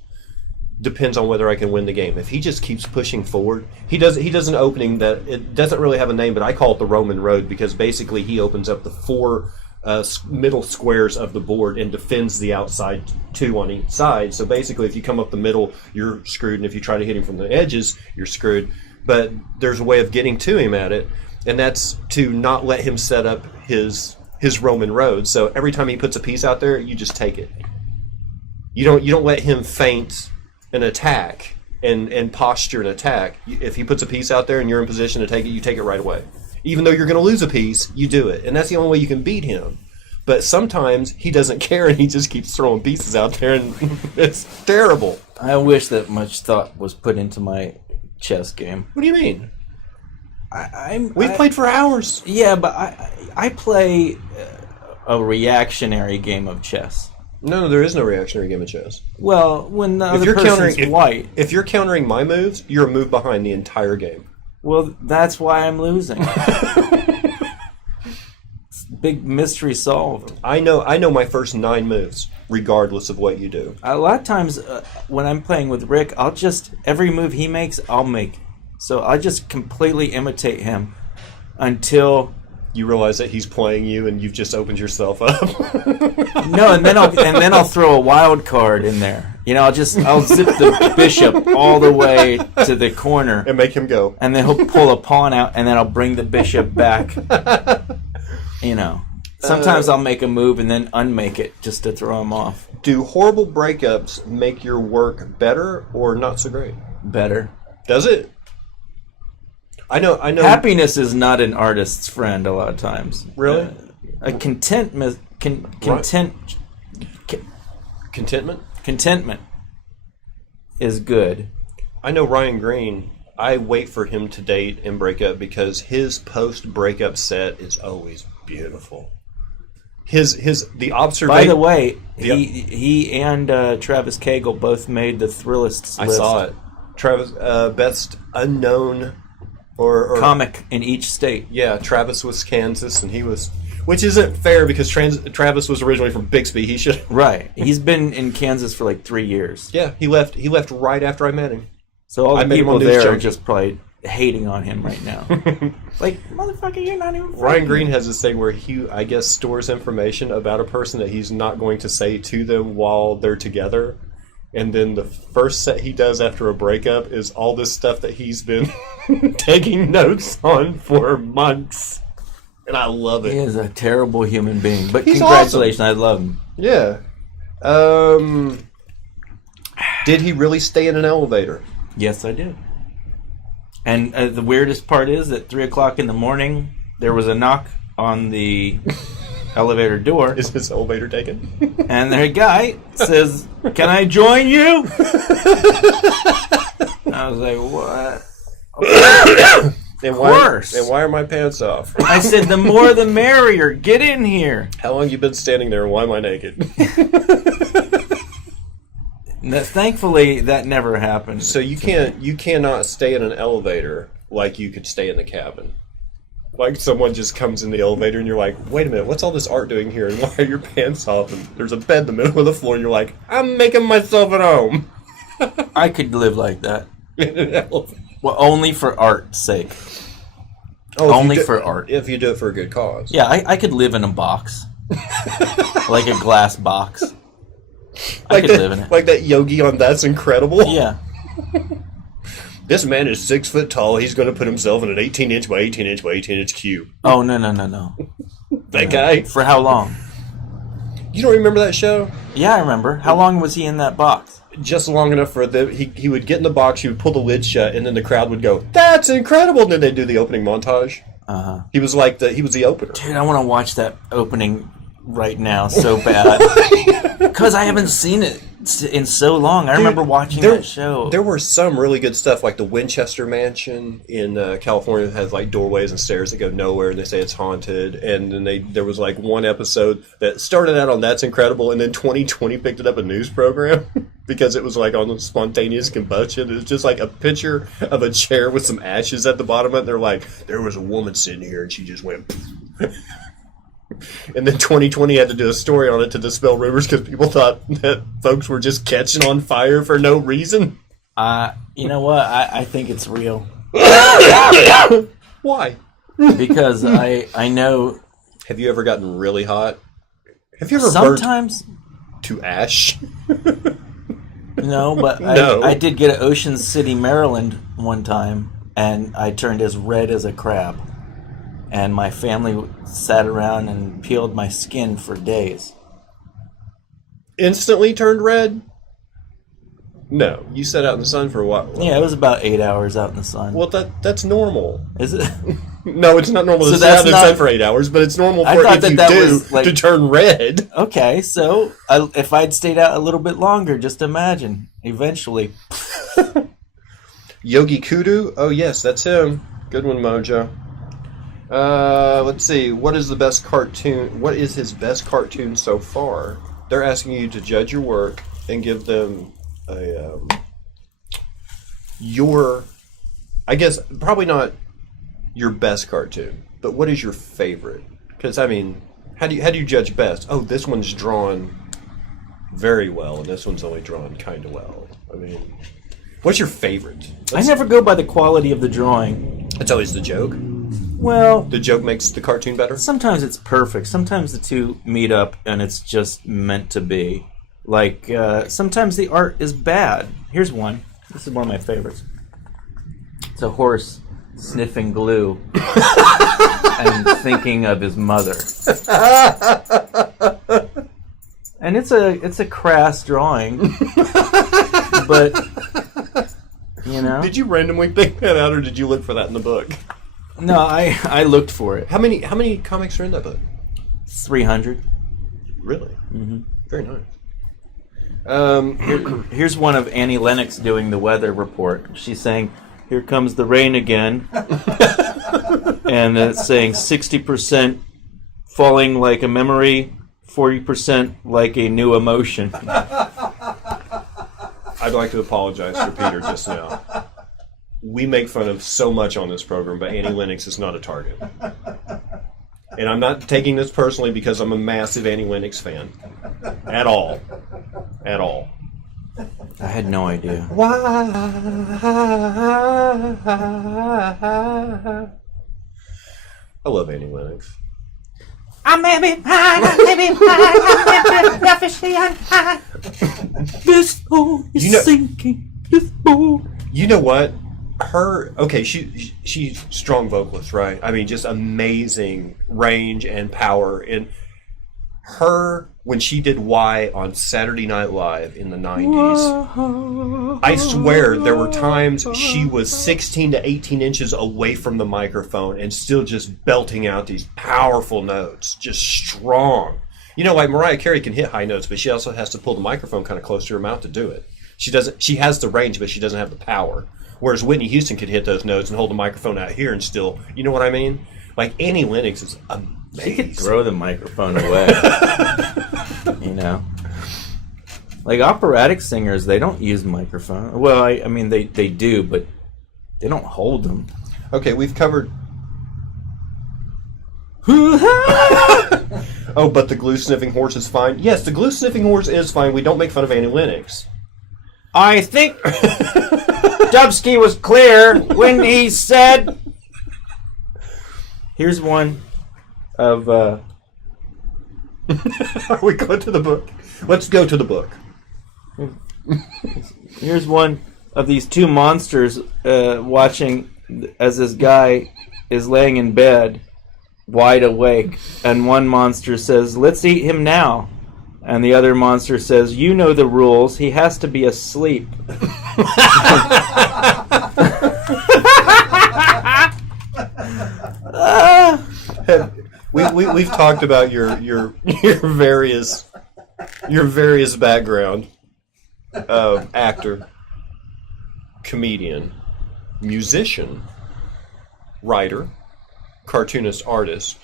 Depends on whether I can win the game. If he just keeps pushing forward, he does an opening that it doesn't really have a name, but I call it the Roman Road because basically he opens up the 4 middle squares of the board and defends the outside 2 on each side. So basically, if you come up the middle, you're screwed, and if you try to hit him from the edges, you're screwed. But there's a way of getting to him at it, and that's to not let him set up his Roman road. So every time he puts a piece out there, you just take it. You don't let him feint an attack and posture an attack. If he puts a piece out there and you're in position to take it, you take it right away. Even though you're going to lose a piece, you do it, and that's the only way you can beat him. But sometimes he doesn't care and he just keeps throwing pieces out there, and it's terrible. I wish that much thought was put into my chess game. What do you mean? We've played for hours. Yeah, but I play a reactionary game of chess. No, there is no reactionary game of chess. Well, when the other person's white. If you're countering my moves, you're a move behind the entire game. Well, that's why I'm losing. Big mystery solved. I know my first 9 moves, regardless of what you do. A lot of times when I'm playing with Rick, every move he makes, I'll make. So I just completely imitate him until you realize that he's playing you and you've just opened yourself up. No, and then I'll throw a wild card in there. I'll zip the bishop all the way to the corner and make him go. And then he'll pull a pawn out, and then I'll bring the bishop back. Sometimes I'll make a move and then unmake it just to throw him off. Do horrible breakups make your work better or not so great? Better. Does it? I know. Happiness is not an artist's friend a lot of times. Really? Contentment is good. I know Ryan Green. I wait for him to date and break up because his post-breakup set is always beautiful. The observation. By the way, he and Travis Cagle both made the Thrillist list. I saw it. Travis, best unknown or comic in each state. Yeah, Travis was Kansas, and he was. Which isn't fair because Travis was originally from Bixby. He should right. He's been in Kansas for like 3 years. Yeah, he left right after I met him. So all the people there are just probably hating on him right now. Like, motherfucker, you're not even. Ryan Green has this thing where he, I guess, stores information about a person that he's not going to say to them while they're together. And then the first set he does after a breakup is all this stuff that he's been taking notes on for months. And I love it. He is a terrible human being. But he's congratulations, awesome. I love him. Yeah. Did he really stay in an elevator? Yes, I did. And the weirdest part is at 3 o'clock in the morning, there was a knock on the elevator door. Is this elevator taken? And the guy says, "Can I join you?" I was like, "What?" Of course. And why are my pants off? I said, "The more the merrier. Get in here." How long you been standing there and why am I naked? Thankfully, that never happened. So you cannot stay in an elevator like you could stay in the cabin. Like someone just comes in the elevator and you're like, wait a minute, what's all this art doing here? And why are your pants off? And there's a bed in the middle of the floor and you're like, I'm making myself at home. I could live like that. In an elevator. Well, only for art's sake. Oh, only for art. If you do it for a good cause. Yeah, I could live in a box. Like a glass box. I could live in it. Like that Yogi on That's Incredible? Yeah. This man is 6 foot tall. He's going to put himself in an 18-inch by 18-inch by 18-inch cube. Oh, no. That guy. For how long? You don't remember that show? Yeah, I remember. How long was he in that box? Just long enough for he would get in the box, he would pull the lid shut, and then the crowd would go, "That's incredible!" And then they'd do the opening montage. He was the opener. Dude, I want to watch that opening right now so bad. Because I haven't seen it in so long. I remember watching that show. There were some really good stuff, like the Winchester Mansion in California that has like doorways and stairs that go nowhere, and they say it's haunted. And then there was like one episode that started out on That's Incredible, and then 2020 picked it up a news program because it was like on spontaneous combustion. It was just like a picture of a chair with some ashes at the bottom of it. They're like, there was a woman sitting here, and she just went... And then 2020 had to do a story on it to dispel rumors because people thought that folks were just catching on fire for no reason. You know what? I think it's real. Why? Because I know... Have you ever gotten really hot? Have you ever sometimes burnt to ash? No, but No. I did get to Ocean City, Maryland one time, and I turned as red as a crab. And my family sat around and peeled my skin for days. Instantly turned red? No, you sat out in the sun for a while. Yeah, it was about 8 hours out in the sun. Well, that's normal. Is it? No, it's not normal to sit out in the sun for 8 hours, but it's normal for to turn red. Okay, so if I'd stayed out a little bit longer, just imagine. Eventually. Yogi Kudu? Oh, yes, that's him. Good one, Mojo. Let's see. What is the best cartoon? What is his best cartoon so far? They're asking you to judge your work and give them I guess probably not your best cartoon, but what is your favorite? Because I mean, how do you judge best? Oh, this one's drawn very well, and this one's only drawn kind of well. I mean, what's your favorite? I never go by the quality of the drawing. It's always the joke. Well, the joke makes the cartoon better? Sometimes it's perfect. Sometimes the two meet up and it's just meant to be. Like, sometimes the art is bad. Here's one. This is one of my favorites. It's a horse sniffing glue and thinking of his mother. And it's a crass drawing. But, you know. Did you randomly pick that out, or did you look for that in the book? No, I looked for it. How many comics are in that book? 300. Really? Mm-hmm. Very nice. Here's one of Annie Lennox doing the weather report. She's saying, "Here comes the rain again," and it's saying 60% falling like a memory, 40% like a new emotion. I'd like to apologize for Peter just now. We make fun of so much on this program, but Annie Lennox is not a target. And I'm not taking this personally because I'm a massive Annie Lennox fan. At all. At all. I had no idea. Why? I love Annie Lennox. I may be fine, I may be fine, I may be selfishly unkind. This boat is sinking. This boat. You know what? She's strong vocalist, right? I mean, just amazing range and power. And her, when she did Why on Saturday Night Live in the 90s, I swear there were times she was 16 to 18 inches away from the microphone and still just belting out these powerful notes, just strong. You know, like Mariah Carey can hit high notes, but she also has to pull the microphone kind of close to her mouth to do it. She has the range, but she doesn't have the power. Whereas Whitney Houston could hit those notes and hold the microphone out here and still, you know what I mean? Like, Annie Lennox is amazing. She could throw the microphone away. You know? Like, operatic singers, they don't use microphone. Well, I mean, they do, but they don't hold them. Okay, we've covered... Oh, but the glue-sniffing horse is fine. Yes, the glue-sniffing horse is fine. We don't make fun of Annie Lennox. I think Dubsky was clear when he said... Here's one of... Are we going to the book? Let's go to the book. Here's one of these two monsters watching as this guy is laying in bed, wide awake, and one monster says, "Let's eat him now." And the other monster says, "You know the rules. He has to be asleep." We've talked about your various background. Actor, comedian, musician, writer, cartoonist, artist.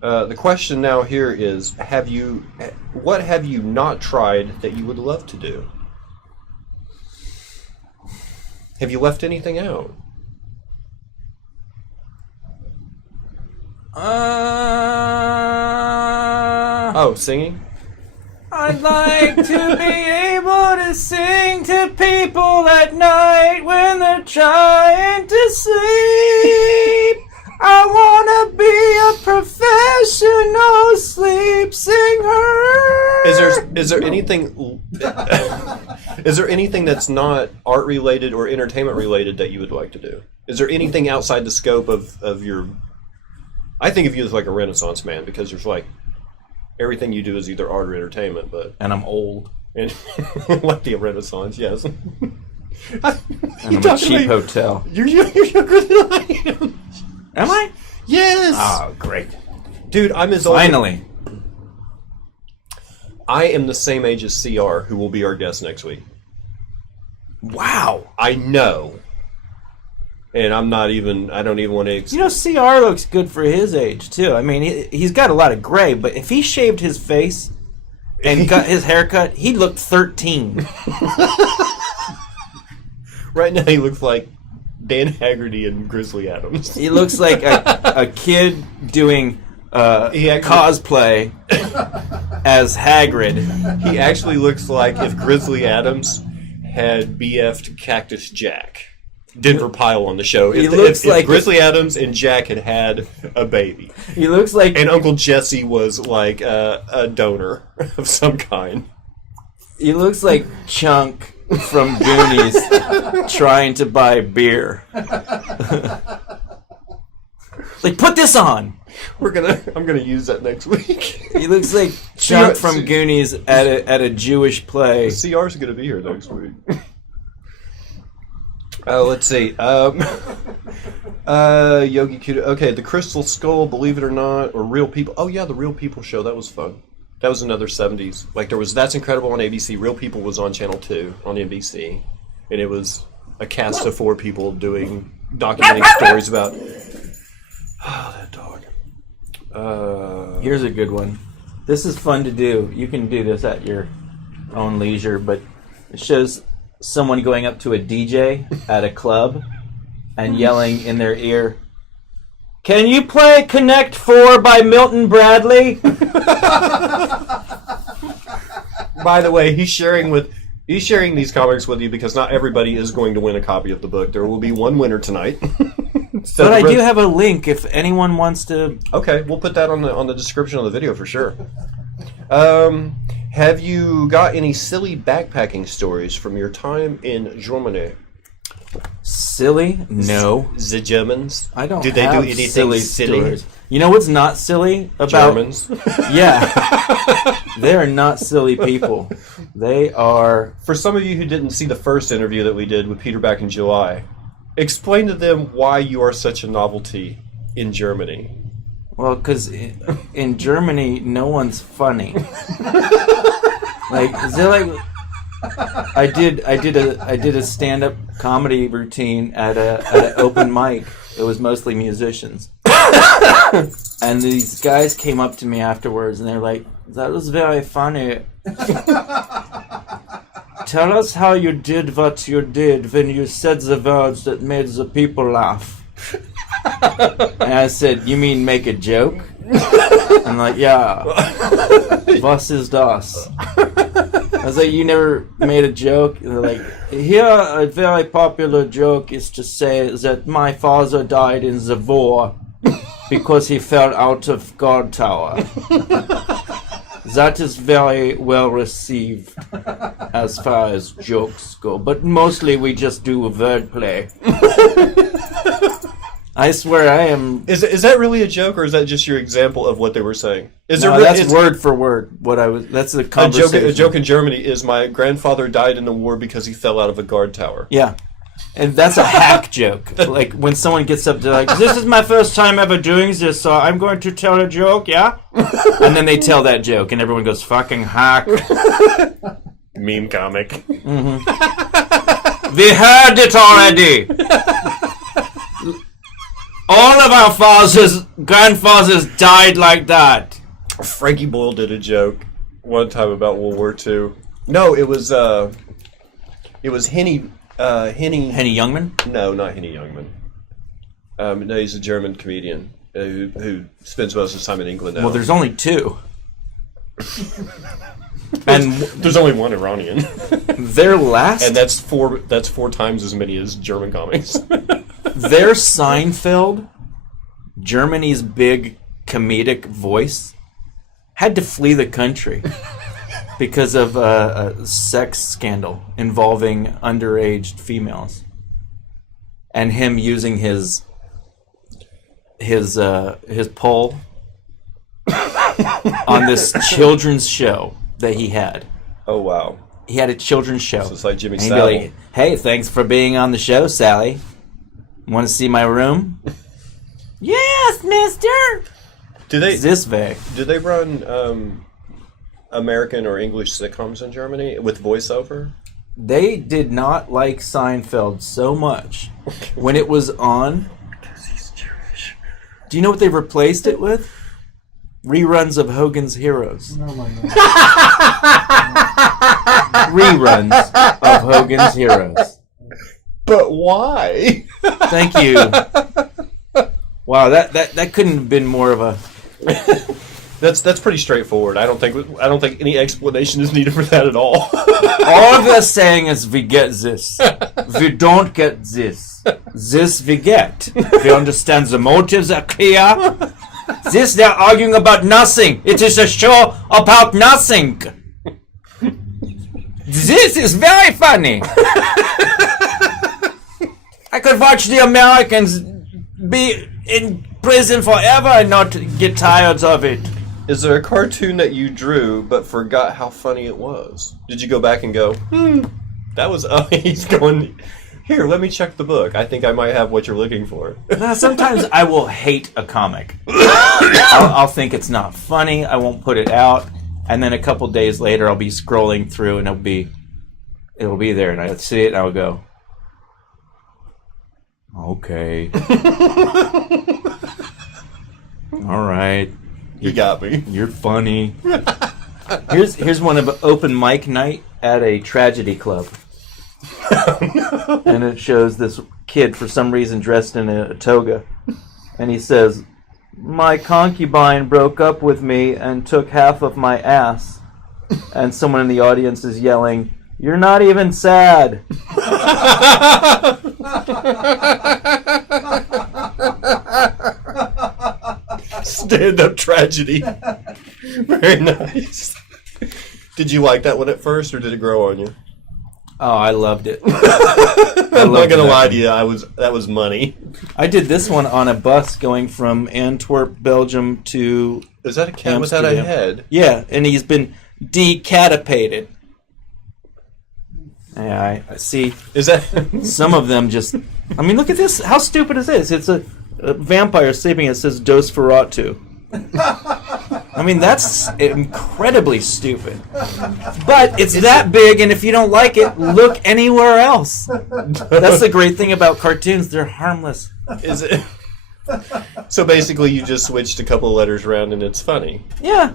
The question now here is: what have you not tried that you would love to do? Have you left anything out? Singing? I'd like to be able to sing to people at night when they're trying to sleep. I want to be a professional sleep singer. Is there anything is there anything that's not art related or entertainment related that you would like to do? Is there anything outside the scope of your... I think of you as like a Renaissance man, because there's like everything you do is either art or entertainment, and I'm old. And like the Renaissance, yes. And I'm a cheap hotel. You're younger than I am. Am I? Yes. Oh, great. Dude, I'm as old. Finally. I am the same age as CR, who will be our guest next week. Wow. I know. And I don't even want to... CR looks good for his age, too. I mean, he's got a lot of gray, but if he shaved his face and got his haircut, he looked 13. Right now he looks like Dan Haggerty and Grizzly Adams. He looks like a kid doing cosplay as Hagrid. He actually looks like if Grizzly Adams had BF'd Cactus Jack. Denver Pyle on the show. If Grizzly Adams and Jack had a baby. He looks like... And Uncle Jesse was like a donor of some kind. He looks like Chunk from Goonies trying to buy beer. Like, put this on! I'm gonna use that next week. He looks like Chunk from Goonies at a Jewish play. CR's gonna be here next week. Let's see. Yogi Kuda. Okay, the Crystal Skull, Believe It or Not, or Real People. Oh yeah, the Real People show. That was fun. That was another 70s. Like there was That's Incredible on ABC. Real People was on Channel 2 on NBC, and it was a cast of 4 people documenting stories about. Oh, that dog. Here's a good one. This is fun to do. You can do this at your own leisure, but it shows someone going up to a DJ at a club and yelling in their ear, "Can you play Connect 4 by Milton Bradley?" By the way, he's sharing these comics with you because not everybody is going to win a copy of the book. There will be one winner tonight. But I do have a link if anyone wants to... Okay, we'll put that on the description of the video for sure. Have you got any silly backpacking stories from your time in Germany? Silly? No. The Germans? I don't Do they have do anything silly silly? stories. You know what's not silly about... Germans? Yeah. They are not silly people. They are... For some of you who didn't see the first interview that we did with Peter back in July, explain to them why you are such a novelty in Germany. Well, because in Germany, no one's funny. Like, is there like... I did a stand-up comedy routine at an open mic. It was mostly musicians. And these guys came up to me afterwards, and they're like, "That was very funny. Tell us how you did what you did when you said the words that made the people laugh." And I said, "You mean make a joke?" I'm like, "Yeah. Was ist das?" I was like, "You never made a joke?" And they're like, "Here, a very popular joke is to say that my father died in the war because he fell out of guard tower." That is very well received as far as jokes go. But mostly we just do wordplay. I swear I am... Is that really a joke, or is that just your example of what they were saying? That's word for word. That's a conversation. A joke in Germany is my grandfather died in the war because he fell out of a guard tower. Yeah. And that's a hack joke. Like, when someone gets up to like, this is my first time ever doing this, so I'm going to tell a joke, yeah? And then they tell that joke, and everyone goes, fucking hack. Meme comic. Mm-hmm. We heard it already. All of our grandfathers died like that. Frankie Boyle did a joke one time about World War II. No, it was Henny Youngman? No, not Henny Youngman. No, he's a German comedian who spends most of his time in England now. Well, there's only two. And there's only one Iranian. Their last... And that's four times as many as German comics. Their Seinfeld, Germany's big comedic voice, had to flee the country because of a sex scandal involving underage females, and him using his pole on this children's show that he had. Oh wow! He had a children's show. So it's like Jimmy and he'd Savile. be like, "Hey, thanks for being on the show, Sally. Want to see my room?" Yes, mister! Do they run American or English sitcoms in Germany with voiceover? They did not like Seinfeld so much when it was on. Because he's Jewish. Do you know what they replaced it with? Reruns of Hogan's Heroes. Oh my God. Reruns of Hogan's Heroes. But why? Thank you. Wow, that couldn't have been more of a... That's pretty straightforward. I don't think any explanation is needed for that at all. All they're saying is we get this. We don't get this. This we get. We understand the motives are clear. This they're arguing about nothing. It is a show about nothing. This is very funny. I could watch the Americans be in prison forever and not get tired of it. Is there a cartoon that you drew but forgot how funny it was? Did you go back and go, that was... Oh, he's going... Here, let me check the book. I think I might have what you're looking for. Now, sometimes I will hate a comic. I'll think it's not funny. I won't put it out. And then a couple days later, I'll be scrolling through and it'll be there. And I'll see it and I'll go, okay. All right. You got me. You're funny. Here's one of open mic night at a tragedy club. And it shows this kid for some reason dressed in a toga, and he says, "My concubine broke up with me and took half of my ass." And someone in the audience is yelling, "You're not even sad." Stand-up tragedy. Very nice. Did you like that one at first, or did it grow on you? Oh, I loved it. I'm not gonna lie to you, that was money. I did this one on a bus going from Antwerp, Belgium to Is that a cat without a head? Yeah, and he's been decapitated. Yeah, I see. Is that some of them just... I mean, look at this. How stupid is this? It's a vampire sleeping. It says Dosferatu. I mean, that's incredibly stupid. But it's that big, and if you don't like it, look anywhere else. That's the great thing about cartoons. They're harmless. Is it? So basically, you just switched a couple of letters around, and it's funny. Yeah.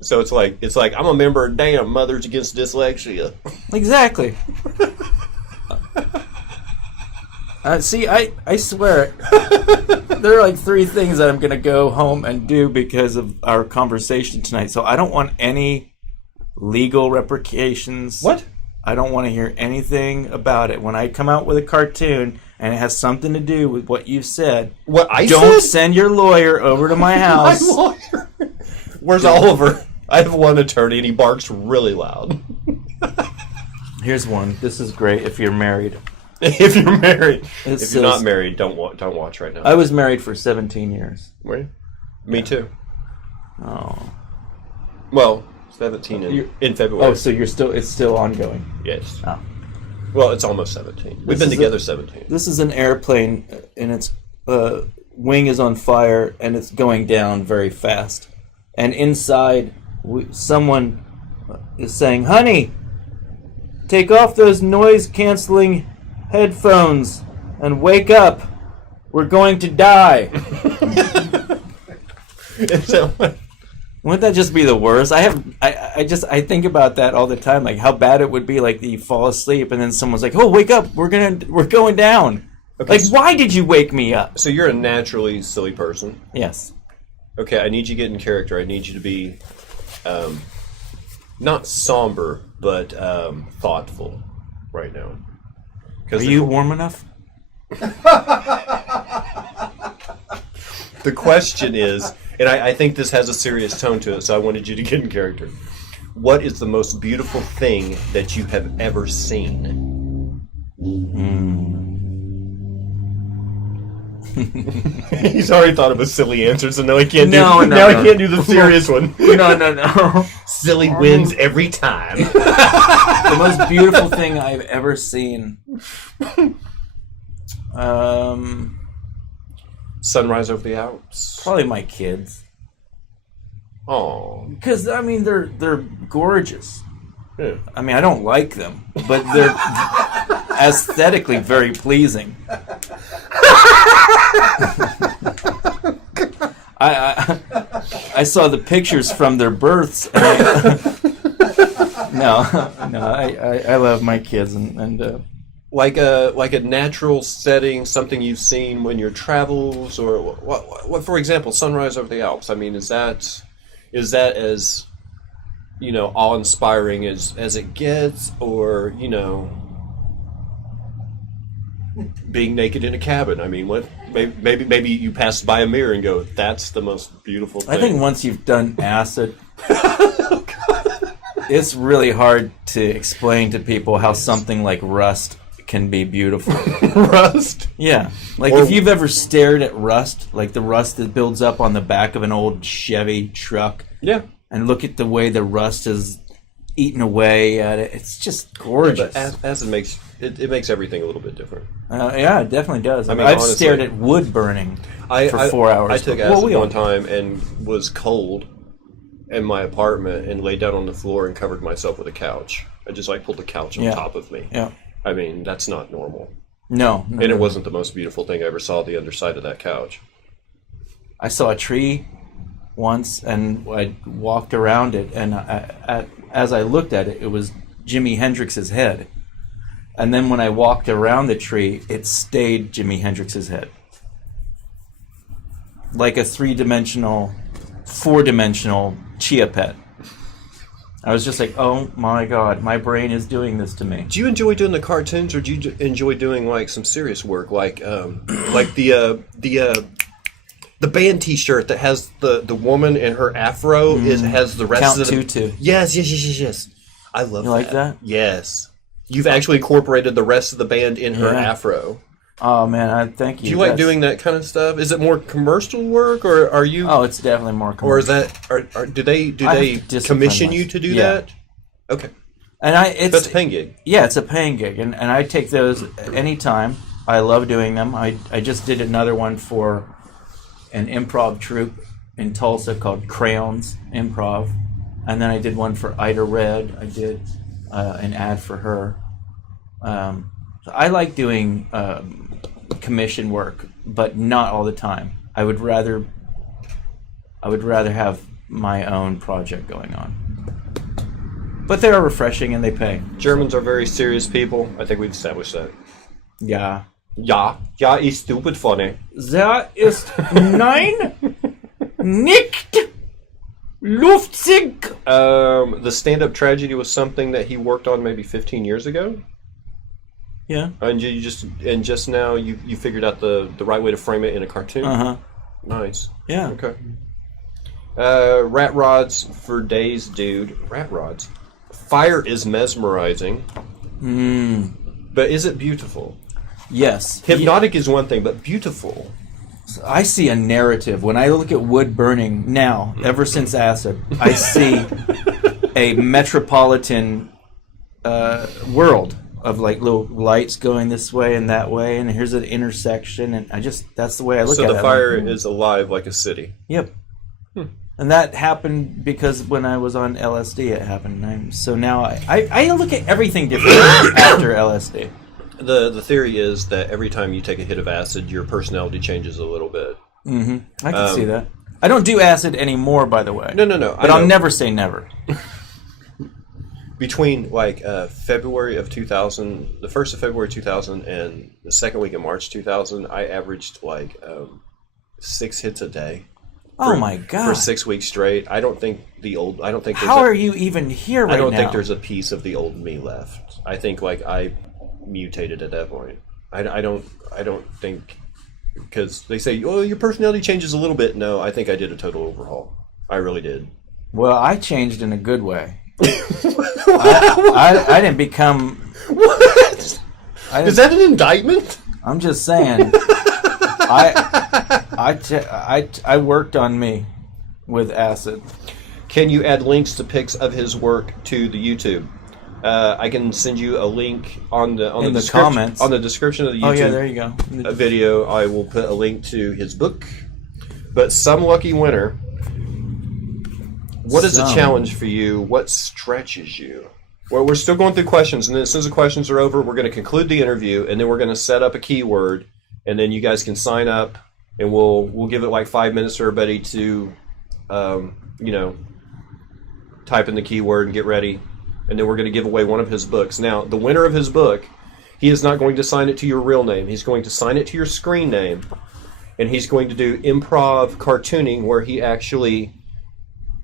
So it's like I'm a member of damn Mothers Against Dyslexia. Exactly. See, I swear, there are like 3 things that I'm going to go home and do because of our conversation tonight. So I don't want any legal repercussions. What? I don't want to hear anything about it. When I come out with a cartoon and it has something to do with what you've said, what I don't said? Send your lawyer over to my house. My lawyer? Where's Oliver? I have one attorney, and he barks really loud. Here's one. This is great if you're married. If you're married. It If you're not married, don't watch right now. I was married for 17 years. Were you? Me too. Oh. Well, 17 in February. Oh, so it's still ongoing. Yes. Oh. Well, it's almost 17. We've been together 17. This is an airplane, and its wing is on fire, and it's going down very fast. And inside, someone is saying, "Honey, take off those noise-canceling headphones and wake up. We're going to die." Wouldn't that just be the worst? I think about that all the time, like how bad it would be, like you fall asleep and then someone's like, "Oh, wake up! We're going down." Okay, like, why did you wake me up? So you're a naturally silly person. Yes. Okay, I need you to get in character. I need you to be, not somber, but thoughtful right now. Are you warm enough? The question is, and I think this has a serious tone to it, so I wanted you to get in character. What is the most beautiful thing that you have ever seen? He's already thought of a silly answer, so now he can't do. I can't do the serious one. No. Silly wins every time. The most beautiful thing I've ever seen. Sunrise over the Alps. Probably my kids. Oh, because I mean they're gorgeous. yeah. I mean I don't like them, but they're aesthetically very pleasing. I saw the pictures from their births. And I love my kids and like a natural setting, something you've seen when your travels, or what? For example, sunrise over the Alps. I mean, is that as awe-inspiring as it gets, or being naked in a cabin? I mean, what? Maybe you pass by a mirror and go, "That's the most beautiful thing." I think once you've done acid, it's really hard to explain to people how something like rust can be beautiful. Rust? Yeah. Like if you've ever stared at rust, like the rust that builds up on the back of an old Chevy truck. Yeah. And look at the way the rust is eaten away at it. It's just gorgeous. Yeah, but acid makes it makes everything a little bit different. Yeah, it definitely does. I mean, I've honestly, stared at wood burning for 4 hours. I took acid one time and was cold in my apartment and laid down on the floor and covered myself with a couch. I just pulled the couch on top of me. Yeah. I mean, that's not normal. No. And it wasn't the most beautiful thing I ever saw, the underside of that couch. I saw a tree once, and I walked around it, and as I looked at it, it was Jimi Hendrix's head. And then when I walked around the tree, it stayed Jimi Hendrix's head. Like a 4-dimensional chia pet. I was just like, oh my God, my brain is doing this to me. Do you enjoy doing the cartoons, or do you enjoy doing some serious work, like the band T-shirt that has the woman and her afro has the rest Count of the Tutu. Yes. I love that. You like that? Yes. You've actually incorporated the rest of the band in her afro. Oh man, thank you. Do you like doing that kind of stuff? Is it more commercial work, or are you? Oh, it's definitely more commercial. Or is that? Do they commission you to do that? Okay. And that's a paying gig. Yeah, it's a paying gig, and I take those anytime. I love doing them. I just did another one for an improv troupe in Tulsa called Crayons Improv, and then I did one for Ida Red. I did an ad for her. So I like doing commission work, but not all the time. I would rather have my own project going on. But they are refreshing and they pay. Germans are very serious people. I think we've established that. Ja. Ja ist stupid funny. There ist nein nicht lustig. The stand-up tragedy was something that he worked on maybe 15 years ago. Yeah. And just now you figured out the right way to frame it in a cartoon. Uh-huh. Nice. Yeah. Okay. Rat rods for days, dude. Rat rods. Fire is mesmerizing. But is it beautiful? Yes. Hypnotic is one thing, but beautiful. I see a narrative. When I look at wood burning now, ever since acid, I see a metropolitan world of like little lights going this way and that way, and here's an intersection, and that's the way I look at it. So the fire is alive like a city. Yep. And that happened because when I was on LSD, it happened. So now I look at everything differently after LSD. The theory is that every time you take a hit of acid, your personality changes a little bit. I can see that. I don't do acid anymore, by the way. No. But I'll never say never. Between like February of 2000, the 1st of February 2000 and the second week of March 2000, I averaged like 6 hits a day. Oh my God! For 6 weeks straight. I don't think there's How are you even here right now? I don't think there's a piece of the old me left. I think like I mutated at that point. I don't think, because they say, oh, your personality changes a little bit. No, I think I did a total overhaul. I really did. Well, I changed in a good way. I didn't become... What? Is that an indictment? I'm just saying. I worked on me with acid. Can you add links to pics of his work to the YouTube? I can send you a link in the comments on the description of the YouTube. Oh yeah, there you go. Video. I will put a link to his book. But some lucky winner. What is a challenge for you? What stretches you? Well, we're still going through questions, and then as soon as the questions are over, we're going to conclude the interview, and then we're going to set up a keyword, and then you guys can sign up, and we'll give it like 5 minutes for everybody to, type in the keyword and get ready. And then we're going to give away one of his books. Now, the winner of his book, he is not going to sign it to your real name. He's going to sign it to your screen name. And he's going to do improv cartooning, where he actually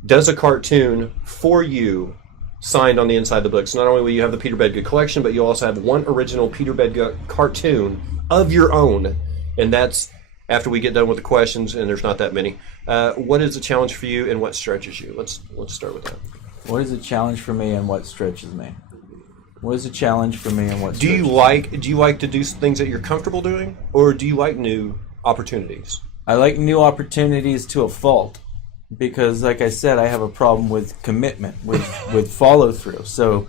does a cartoon for you, signed on the inside of the book. So not only will you have the Peter Bedgood collection, but you'll also have one original Peter Bedgood cartoon of your own. And that's after we get done with the questions, and there's not that many. What is a challenge for you, and what stretches you? Let's start with that. What is a challenge for me, and what stretches me? What is a challenge for me, and what stretches me? Do you like to do things that you're comfortable doing, or do you like new opportunities? I like new opportunities to a fault, because, like I said, I have a problem with commitment, with follow through. So,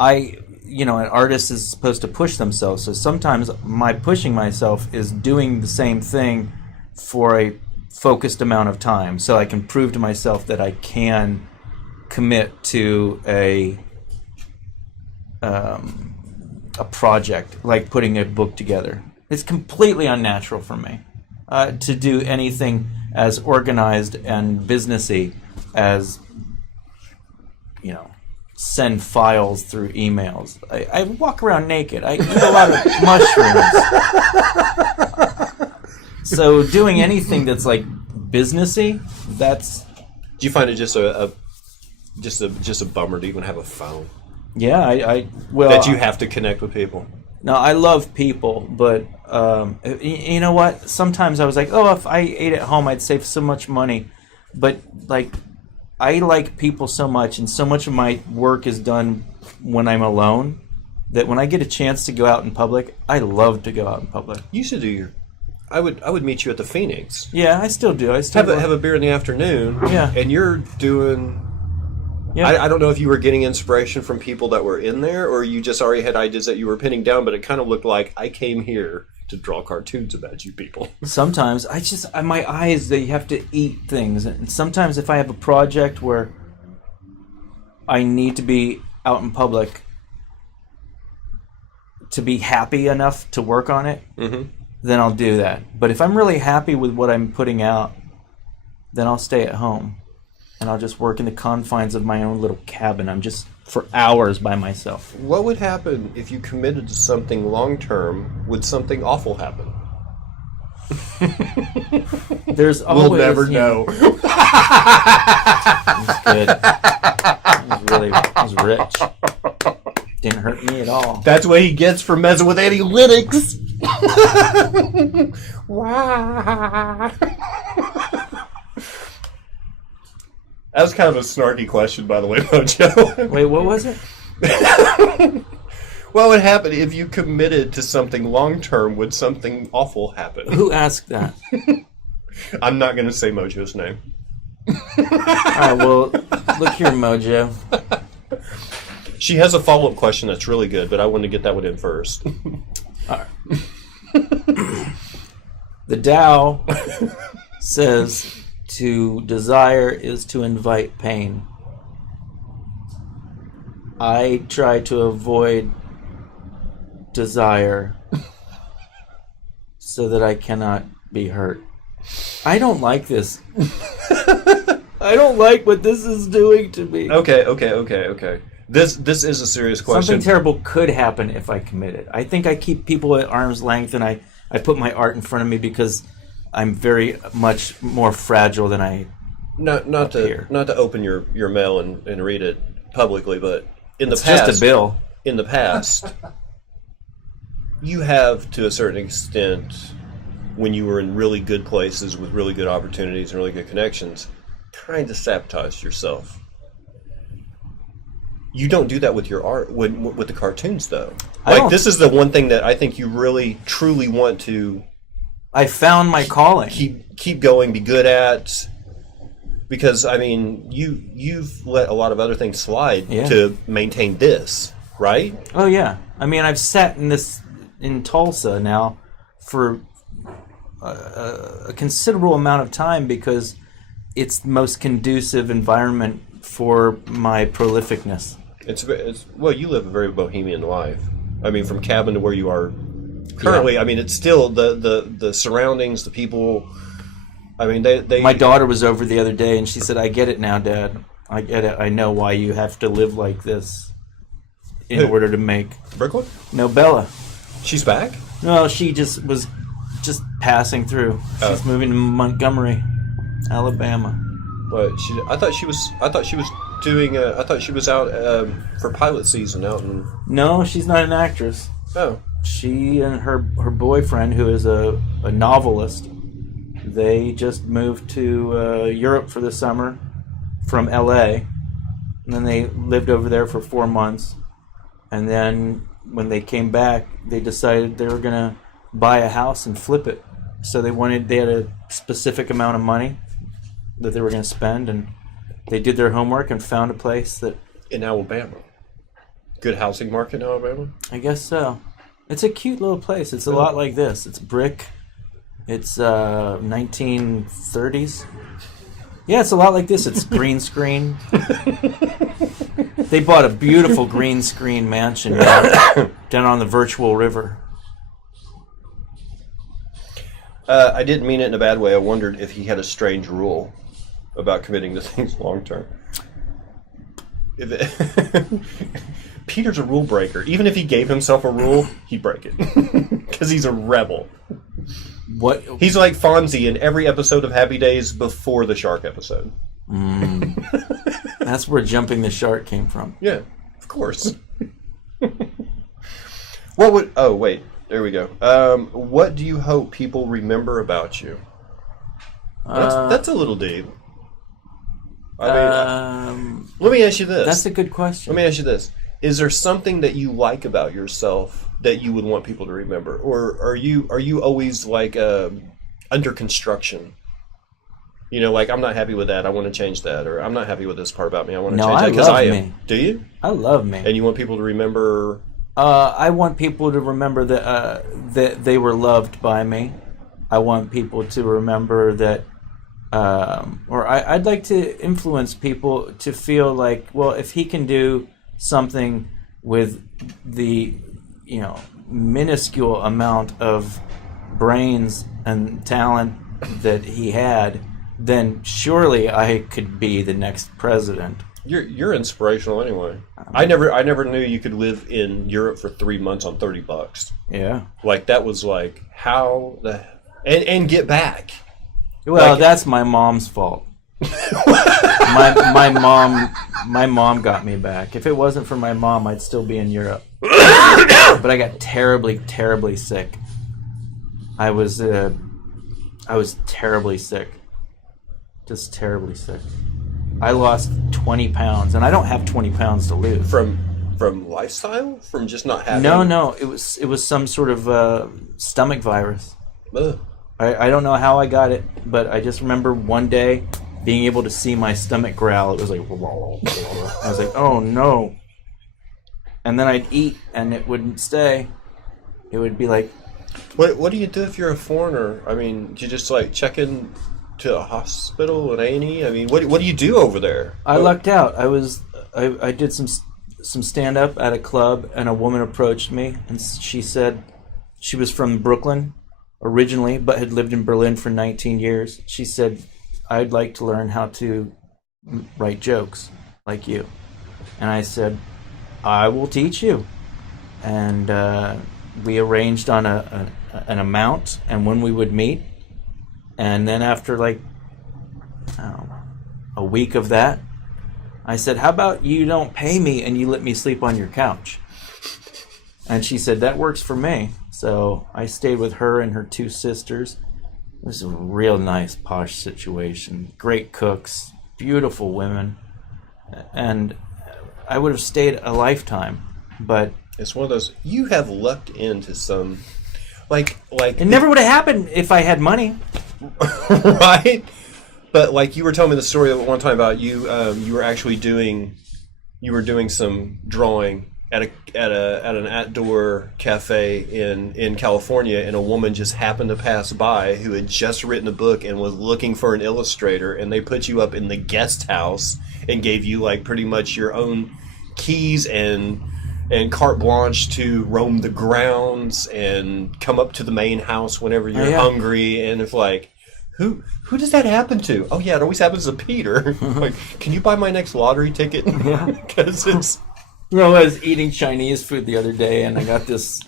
an artist is supposed to push themselves. So sometimes my pushing myself is doing the same thing for a focused amount of time, so I can prove to myself that I can commit to a project, like putting a book together. It's completely unnatural for me to do anything as organized and businessy as, send files through emails. I walk around naked. I eat a lot of mushrooms. So doing anything that's like businessy, that's... Do you find it just a bummer to even have a phone? Yeah, well, that you have to connect with people. No, I love people, but you know what? Sometimes I was like, oh, if I ate at home, I'd save so much money. But like, I like people so much, and so much of my work is done when I'm alone, that when I get a chance to go out in public, I love to go out in public. You should do your... I would meet you at the Phoenix. Yeah, I still do. I still have a beer in the afternoon. Yeah, and you're doing. Yeah. I don't know if you were getting inspiration from people that were in there, or you just already had ideas that you were pinning down. But it kind of looked like I came here to draw cartoons about you people. Sometimes my eyes, they have to eat things, and sometimes if I have a project where I need to be out in public to be happy enough to work on it. Mm-hmm. Then I'll do that. But if I'm really happy with what I'm putting out, then I'll stay at home. And I'll just work in the confines of my own little cabin. I'm just for hours by myself. What would happen if you committed to something long term? Would something awful happen? There's always... We'll never know. It was good. It was rich. Didn't hurt me at all. That's what he gets for messing with analytics. That was kind of a snarky question, by the way, Mojo. Wait, what was it? What would happen if you committed to something long term? Would something awful happen? Who asked that? I'm not going to say Mojo's name. Alright, well, look here, Mojo. She has a follow-up question that's really good, but I want to get that one in first. Alright. The Tao says to desire is to invite pain. I try to avoid desire so that I cannot be hurt. I don't like this. I don't like what this is doing to me. Okay. This is a serious question. Something terrible could happen if I commit it. I think I keep people at arm's length, and I put my art in front of me because I'm very much more fragile than I not appear. Not to open your mail and read it publicly, but in the It's past, just a bill. In the past, you have, to a certain extent, when you were in really good places with really good opportunities and really good connections, kind of sabotaged yourself. You don't do that with your art, with the cartoons, though. Like, this is the one thing that I think you really, truly want to... I found my calling. Keep going, be good at... Because, I mean, you've let a lot of other things slide to maintain this, right? Oh, yeah. I mean, I've sat in Tulsa now for a considerable amount of time because it's the most conducive environment for my prolificness. It's well, you live a very bohemian life. I mean, from cabin to where you are currently. Yeah. I mean, it's still the surroundings, the people. I mean, they. My daughter was over the other day, and she said, "I get it now, Dad. I get it. I know why you have to live like this in order to make." Brooklyn? No, Bella. She's back? No, she was just passing through. She's moving to Montgomery, Alabama. What? I thought she was doing. I thought she was out for pilot season out in. No, she's not an actress. Oh. She and her boyfriend, who is a novelist, they just moved to Europe for the summer from L.A. And then they lived over there for 4 months. And then when they came back, they decided they were going to buy a house and flip it. So they had a specific amount of money that they were going to spend, and they did their homework and found a place that... In Alabama. Good housing market in Alabama? I guess so. It's a cute little place. It's a lot like this. It's brick. It's 1930s. Yeah, it's a lot like this. It's green screen. They bought a beautiful green screen mansion down on the Virtual River. I didn't mean it in a bad way. I wondered if he had a strange rule about committing to things long term. Peter's a rule breaker. Even if he gave himself a rule, he'd break it. Because he's a rebel. What? He's like Fonzie in every episode of Happy Days before the shark episode. That's where jumping the shark came from. Yeah, of course. What would... Oh, wait. There we go. What do you hope people remember about you? That's a little deep. I mean, let me ask you this. That's a good question. Let me ask you this. Is there something that you like about yourself that you would want people to remember? Or are you always like under construction? You know, like, I'm not happy with that, I want to change that. Or I'm not happy with this part about me, I want to change that. Because I am. Me. Do you? I love me. And you want people to remember... I want people to remember that they were loved by me. I want people to remember that... I'd like to influence people to feel like, well, if he can do something with the, minuscule amount of brains and talent that he had, then surely I could be the next president. You're inspirational anyway. I never knew you could live in Europe for 3 months on $30. Yeah. Like, that was like, how the... And get back. Well, like, that's my mom's fault. my mom got me back. If it wasn't for my mom, I'd still be in Europe. But I got terribly, terribly sick. I was terribly sick. Just terribly sick. I lost 20 pounds, and I don't have 20 pounds to lose. From lifestyle? From just not having... No, it was some sort of stomach virus. Ugh. I don't know how I got it, but I just remember one day being able to see my stomach growl. It was like... I was like, oh no. And then I'd eat, and it wouldn't stay. It would be like... What do you do if you're a foreigner? I mean, do you just like check in to a hospital, an A&E? I mean, what do you do over there? I lucked out. I did some stand up at a club, and a woman approached me, and she said she was from Brooklyn originally, but had lived in Berlin for 19 years. She said, "I'd like to learn how to write jokes like you," and I said, "I will teach you." And we arranged on an amount and when we would meet. And then after like a week of that, I said, "How about you don't pay me and you let me sleep on your couch?" And she said, "That works for me." So I stayed with her and her two sisters. It was a real nice posh situation. Great cooks, beautiful women. And I would have stayed a lifetime, but it's one of those, you have lucked into some, like it never would have happened if I had money. Right? But like you were telling me the story at one time about you were doing some drawing at an outdoor cafe in California, and a woman just happened to pass by who had just written a book and was looking for an illustrator, and they put you up in the guest house and gave you like pretty much your own keys and carte blanche to roam the grounds and come up to the main house whenever you're hungry. And it's like, who does that happen to? Oh yeah, it always happens to Peter. Like, can you buy my next lottery ticket? Yeah, because it's... You know, I was eating Chinese food the other day, and I got this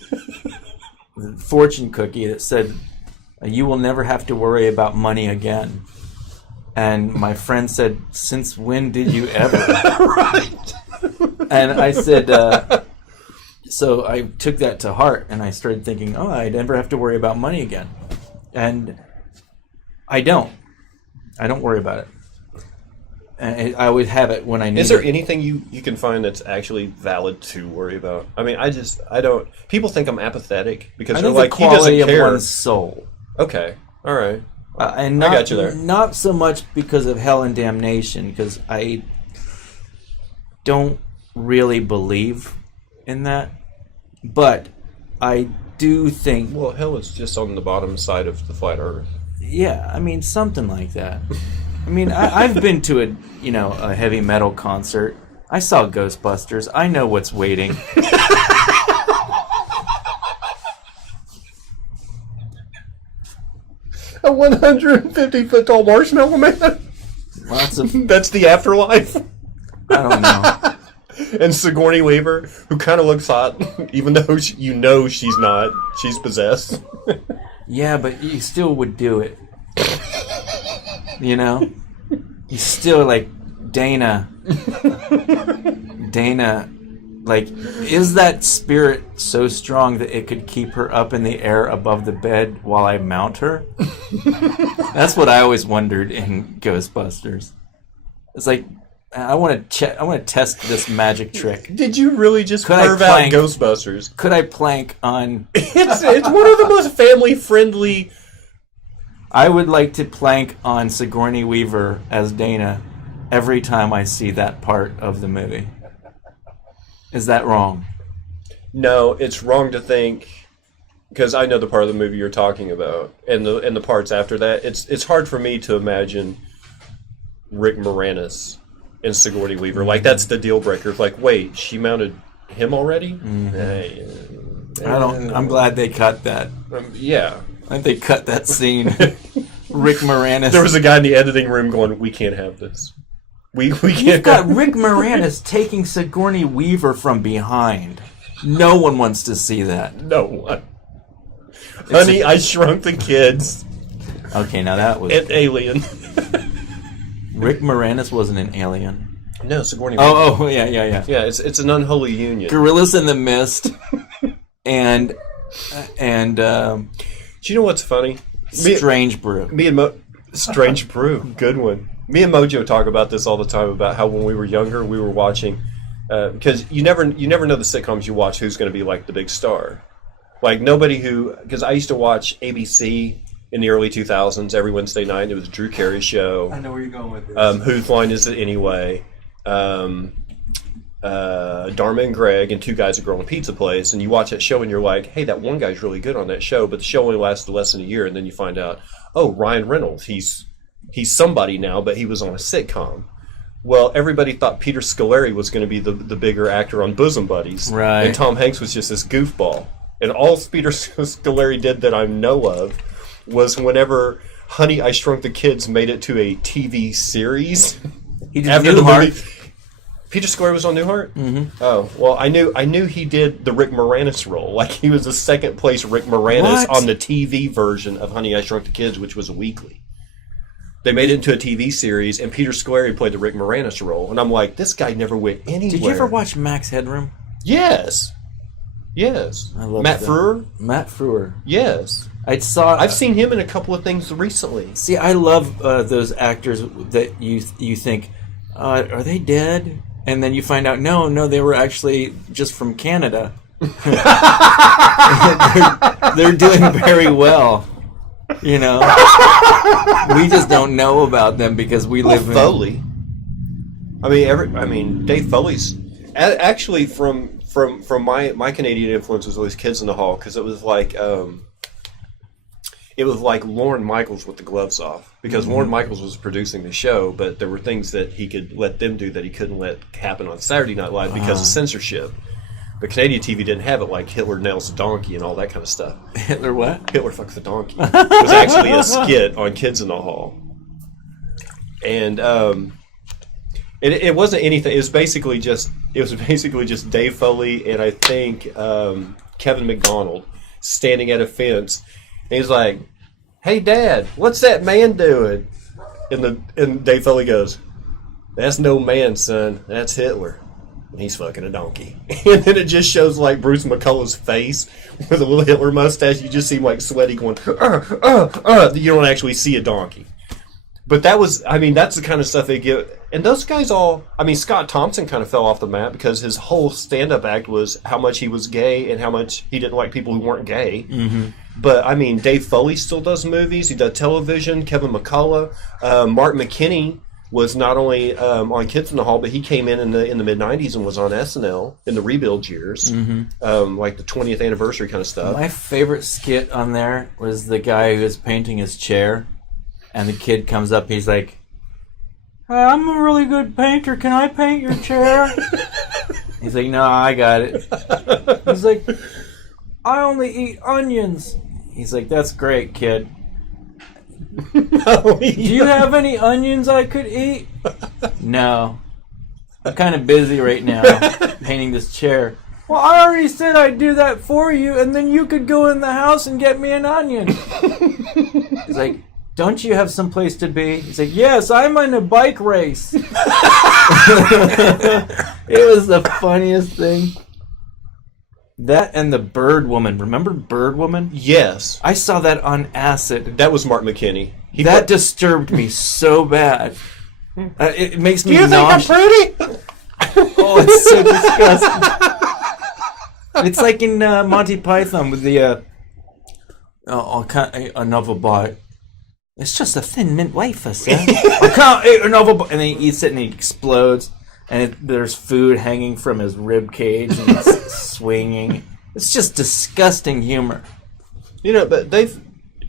fortune cookie that said, "You will never have to worry about money again." And my friend said, "Since when did you ever?" Right. And I said, so I took that to heart, and I started thinking, oh, I never have to worry about money again. And I don't worry about it. And I always have it when I need it. Is there anything you can find that's actually valid to worry about? I mean, I don't... People think I'm apathetic because they're like, he doesn't care. I think the quality of one's soul. Okay, all right. And I got you there. Not so much because of hell and damnation, because I don't really believe in that. But I do think... Well, hell is just on the bottom side of the flat earth. Yeah, I mean, something like that. I mean, I've been to a heavy metal concert. I saw Ghostbusters. I know what's waiting. A 150-foot tall marshmallow man? Lots of... That's the afterlife? I don't know. And Sigourney Weaver, who kind of looks hot, even though she's not. She's possessed. Yeah, but you still would do it. You know? You still, like, Dana, like, is that spirit so strong that it could keep her up in the air above the bed while I mount her? That's what I always wondered in Ghostbusters. It's like, I want to test this magic trick. Did you really just carve out Ghostbusters? Could I plank on... It's one of the most family-friendly... I would like to plank on Sigourney Weaver as Dana every time I see that part of the movie. Is that wrong? No, it's wrong to think, because I know the part of the movie you're talking about, and the parts after that. It's hard for me to imagine Rick Moranis and Sigourney Weaver. Like, that's the deal breaker. Like, wait, she mounted him already? Mm-hmm. I'm glad they cut that. Yeah. I think they cut that scene. Rick Moranis. There was a guy in the editing room going, "We can't have this. We can't." You've got Rick Moranis taking Sigourney Weaver from behind. No one wants to see that. No one. Honey, I Shrunk the Kids. Okay, now that was... An Alien. Rick Moranis wasn't an alien. No, Sigourney Weaver. Oh, yeah. Yeah, it's an unholy union. Gorillas in the Mist. and do you know what's funny? Strange Brew. Strange Brew, good one. Me and Mojo talk about this all the time about how when we were younger, we were watching because you never know the sitcoms you watch who's going to be like the big star. Like nobody because I used to watch ABC in the early 2000s every Wednesday night. It was Drew Carey's show. I know where you're going with this. Whose Line Is It Anyway? Dharma and Greg and two guys that grow in a pizza place, and you watch that show and you're like, hey, that one guy's really good on that show, but the show only lasted less than a year, and then you find out, oh, Ryan Reynolds, he's somebody now, but he was on a sitcom. Well, everybody thought Peter Scolari was going to be the bigger actor on Bosom Buddies, right? And Tom Hanks was just this goofball. And all Peter Scolari did that I know of was whenever Honey, I Shrunk the Kids made it to a TV series. He did Newhart. Peter Scolari was on Newhart? Mm-hmm. Oh, well, I knew he did the Rick Moranis role. Like, he was the second place Rick Moranis on the TV version of Honey, I Shrunk the Kids, which was a weekly. They made it into a TV series, and Peter Scolari played the Rick Moranis role. And I'm like, this guy never went anywhere. Did you ever watch Max Headroom? Yes. I love Matt Frewer? Matt Frewer. Yes. I've seen him in a couple of things recently. See, I love those actors that you think, are they dead? And then you find out, no, they were actually just from Canada. they're doing very well. You know, we just don't know about them because we live in Foley. Dave Foley's actually from my Canadian influence was always Kids in the Hall, because it was like Lorne Michaels with the gloves off, because Lorne Michaels was producing the show, but there were things that he could let them do that he couldn't let happen on Saturday Night Live because of censorship. But Canadian TV didn't have it, like Hitler nails the donkey and all that kind of stuff. Hitler what? Hitler fucks the donkey. It was actually a skit on Kids in the Hall. And it wasn't anything. It was basically just Dave Foley and I think Kevin McDonald standing at a fence. And he's like, "Hey, Dad, what's that man doing?" And Dave Foley goes, "That's no man, son. That's Hitler. And he's fucking a donkey." And then it just shows like Bruce McCullough's face with a little Hitler mustache. You just see him like sweaty going, You don't actually see a donkey. But that's the kind of stuff they give. And those guys all, Scott Thompson kind of fell off the map because his whole stand-up act was how much he was gay and how much he didn't like people who weren't gay. Mm-hmm. But, Dave Foley still does movies. He does television. Kevin McCullough. Mark McKinney was not only on Kids in the Hall, but he came in the mid-'90s and was on SNL in the rebuild years, like the 20th anniversary kind of stuff. My favorite skit on there was the guy who was painting his chair, and the kid comes up, he's like, "I'm a really good painter, can I paint your chair?" He's like, "No, I got it." He's like, "I only eat onions." He's like, "That's great, kid. Do you have any onions I could eat?" "No. I'm kind of busy right now painting this chair." "Well, I already said I'd do that for you, and then you could go in the house and get me an onion." He's like, "Don't you have some place to be?" He's like, "Yes, I'm in a bike race." It was the funniest thing. That and the Bird Woman. Remember Bird Woman? Yes. I saw that on acid. That was Mark McKinney. That disturbed me so bad. It makes me nauseous. Do you think I'm pretty? Oh, it's so disgusting. It's like in Monty Python with the a novel bite. "It's just a thin mint wafer, sir." "I can't eat a novel bite." And then he eats it and he explodes. And there's food hanging from his rib cage and it's swinging. It's just disgusting humor. But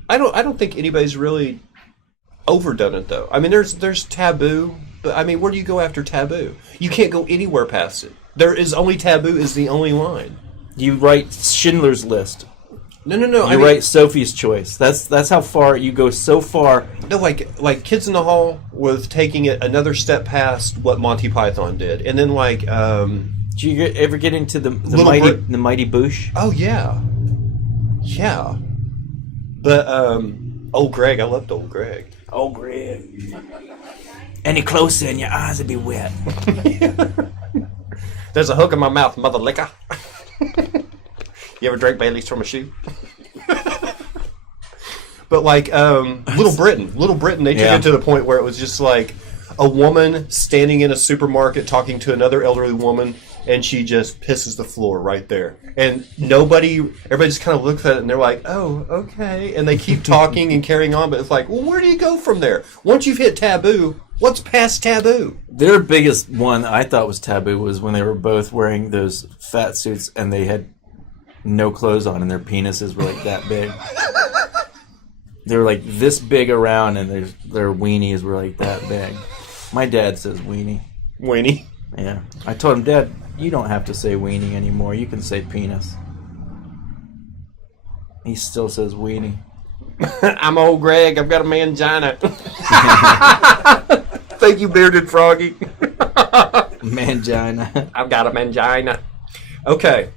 I don't think anybody's really overdone it though. There's Taboo, but where do you go after Taboo? You can't go anywhere past it. There is only Taboo is the only line. You write Schindler's List. No. You write Sophie's Choice. That's how far you go. So far. No, like Kids in the Hall was taking it another step past what Monty Python did, and then Did you ever get into the Mighty Boosh? Oh yeah. But Old Greg, I loved Old Greg. Old Greg. Any closer and your eyes would be wet. There's a hook in my mouth, mother liquor. You ever drank Bailey's from a shoe? But Little Britain, they took it to the point where it was just like a woman standing in a supermarket talking to another elderly woman, and she just pisses the floor right there. And everybody just kind of looks at it and they're like, oh, okay. And they keep talking and carrying on, but it's like, well, where do you go from there? Once you've hit taboo, what's past taboo? Their biggest one I thought was taboo was when they were both wearing those fat suits and they had no clothes on and their penises were like that big. They were like this big around and their weenies were like that big. My dad says weenie. Weenie? Yeah. I told him, Dad, you don't have to say weenie anymore. You can say penis. He still says weenie. I'm old Greg. I've got a mangina. Thank you, Bearded Froggy. Mangina. I've got a mangina. Okay.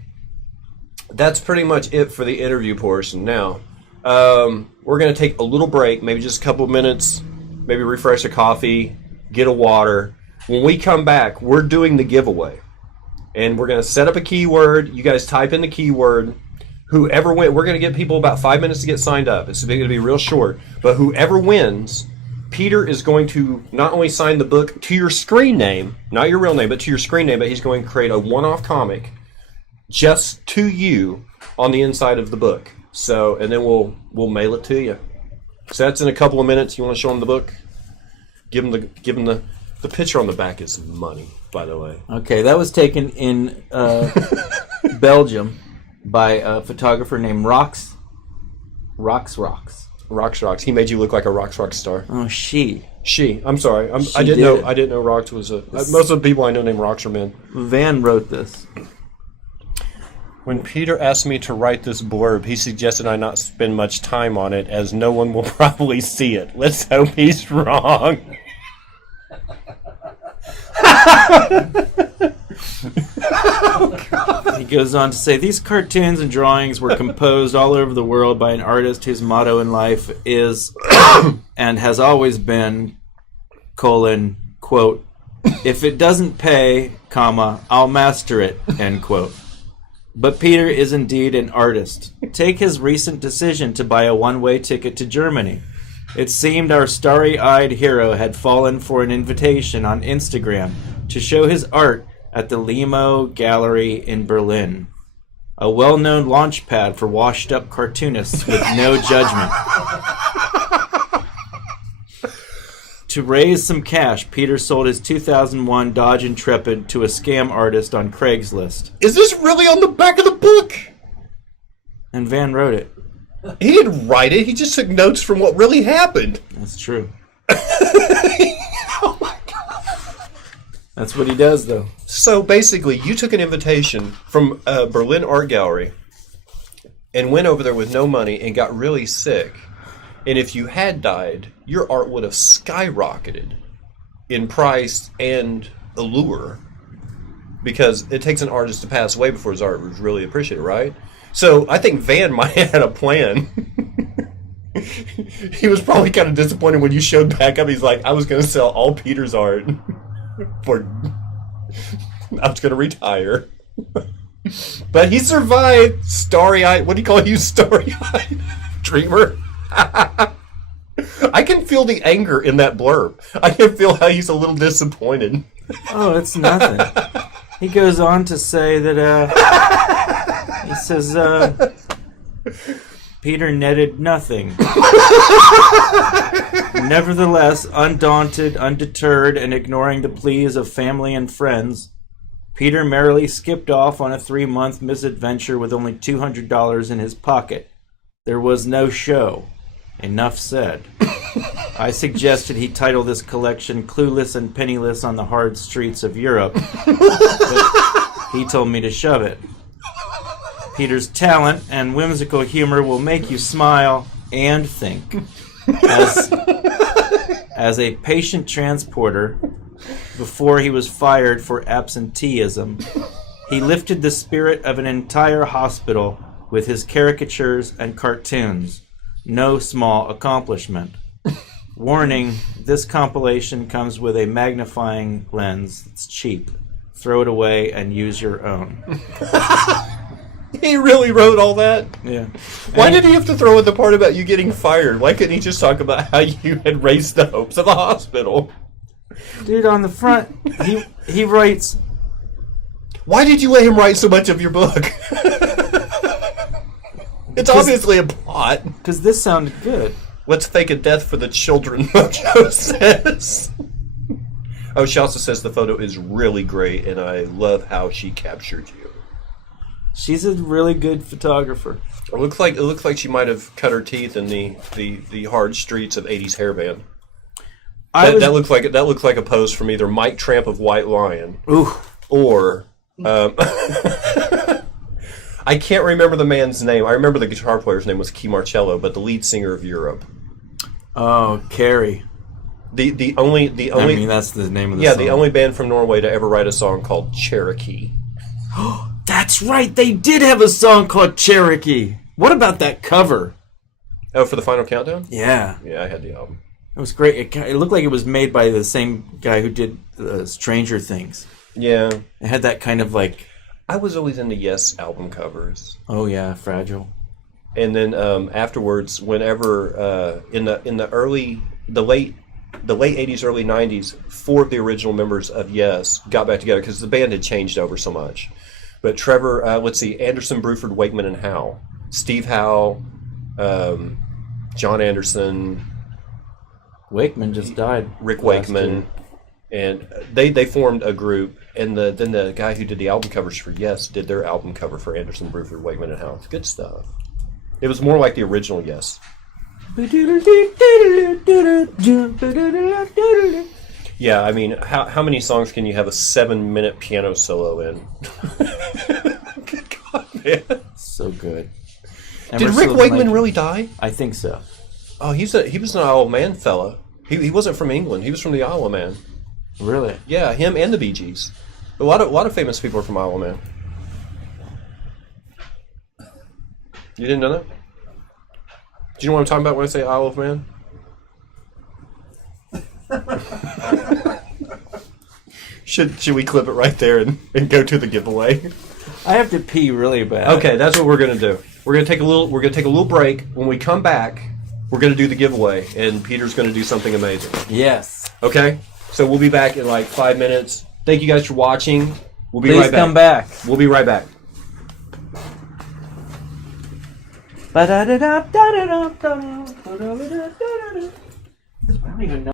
That's pretty much it for the interview portion. Now, we're going to take a little break, maybe just a couple of minutes, maybe refresh a coffee, get a water. When we come back, we're doing the giveaway. And we're going to set up a keyword. You guys type in the keyword. Whoever wins, we're going to give people about 5 minutes to get signed up. It's going to be real short. But whoever wins, Peter is going to not only sign the book to your screen name, not your real name, but to your screen name, but he's going to create a one-off comic just to you on the inside of the book. So, and then we'll mail it to you. So that's in a couple of minutes. You want to show them the book? Give them the picture on the back is money, by the way. Okay, that was taken in Belgium by a photographer named Rox. Rox. He made you look like a rock star. Oh, she. I'm sorry. I didn't know Rox was a. Most of the people I know named Rox are men. Van wrote this. When Peter asked me to write this blurb, he suggested I not spend much time on it, as no one will probably see it. Let's hope he's wrong. He goes on to say, these cartoons and drawings were composed all over the world by an artist whose motto in life is, and has always been, quote, if it doesn't pay, I'll master it, end quote. But Peter is indeed an artist. Take his recent decision to buy a one-way ticket to Germany. It seemed our starry-eyed hero had fallen for an invitation on Instagram to show his art at the Limo Gallery in Berlin, a well-known launch pad for washed-up cartoonists with no judgment. To raise some cash, Peter sold his 2001 Dodge Intrepid to a scam artist on Craigslist. Is this really on the back of the book? And Van wrote it. He didn't write it. He just took notes from what really happened. That's true. Oh my God. That's what he does, though. So basically, you took an invitation from a Berlin art gallery and went over there with no money and got really sick. And if you had died, your art would have skyrocketed in price and allure, because it takes an artist to pass away before his art was really appreciated, right? So I think Van might have had a plan. He was probably kind of disappointed when you showed back up. He's like, I was going to sell all Peter's art for... I was going to retire. But he survived. Starry-eyed. What do you call you? Starry-eyed dreamer? I can feel the anger in that blurb. I can feel how he's a little disappointed. Oh, it's nothing. He goes on to say that, he says, Peter netted nothing. Nevertheless, undaunted, undeterred, and ignoring the pleas of family and friends, Peter merrily skipped off on a 3-month misadventure with only $200 in his pocket. There was no show. Enough said. I suggested he title this collection Clueless and Penniless on the Hard Streets of Europe, but he told me to shove it. Peter's talent and whimsical humor will make you smile and think. As a patient transporter, before he was fired for absenteeism, he lifted the spirit of an entire hospital with his caricatures and cartoons. No small accomplishment. Warning, this compilation comes with a magnifying lens that's cheap. Throw it away and use your own. He really wrote all that? Yeah. Why did he have to throw in the part about you getting fired? Why couldn't he just talk about how you had raised the hopes of the hospital? Dude, on the front, he writes... Why did you let him write so much of your book? It's obviously a plot. Because this sounded good. Let's fake a death for the children, Mojo says. Oh, she also says the photo is really great, and I love how she captured you. She's a really good photographer. It looks like she might have cut her teeth in the hard streets of 80s hairband. That looks like a pose from either Mike Tramp of White Lion, or I can't remember the man's name. I remember the guitar player's name was Key Marcello, but the lead singer of Europe. Oh, Carrie. The only I mean, that's the name of the song. the only band from Norway to ever write a song called Cherokee. That's right, they did have a song called Cherokee. What about that cover? Oh, for the Final Countdown? Yeah. Yeah, I had the album. It was great. It looked like it was made by the same guy who did Stranger Things. Yeah. It had that kind of like... I was always into Yes album covers. Oh yeah, Fragile. And then afterwards, whenever in the late 80s, early 90s, 4 of the original members of Yes got back together because the band had changed over so much. But Trevor, Anderson, Bruford, Wakeman, and Howe. Steve Howe, John Anderson. Wakeman just died. Rick Wakeman. And they formed a group, and then the guy who did the album covers for Yes did their album cover for Anderson, Bruford, Wakeman, and Howe. It's good stuff. It was more like the original Yes. Yeah, I mean, how many songs can you have a 7-minute piano solo in? Good God, man. So good. Did Rick Wakeman really die? I think so. Oh, he was an Isle of Man fella. He wasn't from England. He was from the Isle of Man. Really? Yeah, him and the Bee Gees. A lot of famous people are from Isle of Man. You didn't know that? Do you know what I'm talking about when I say Isle of Man? Should we clip it right there and go to the giveaway? I have to pee really bad. Okay, that's what we're gonna do. We're gonna take a little break. When we come back, we're gonna do the giveaway, and Peter's gonna do something amazing. Yes. Okay, so we'll be back in like 5 minutes. Thank you guys for watching. We'll be Please right back. come back. We'll be right back. I don't even know.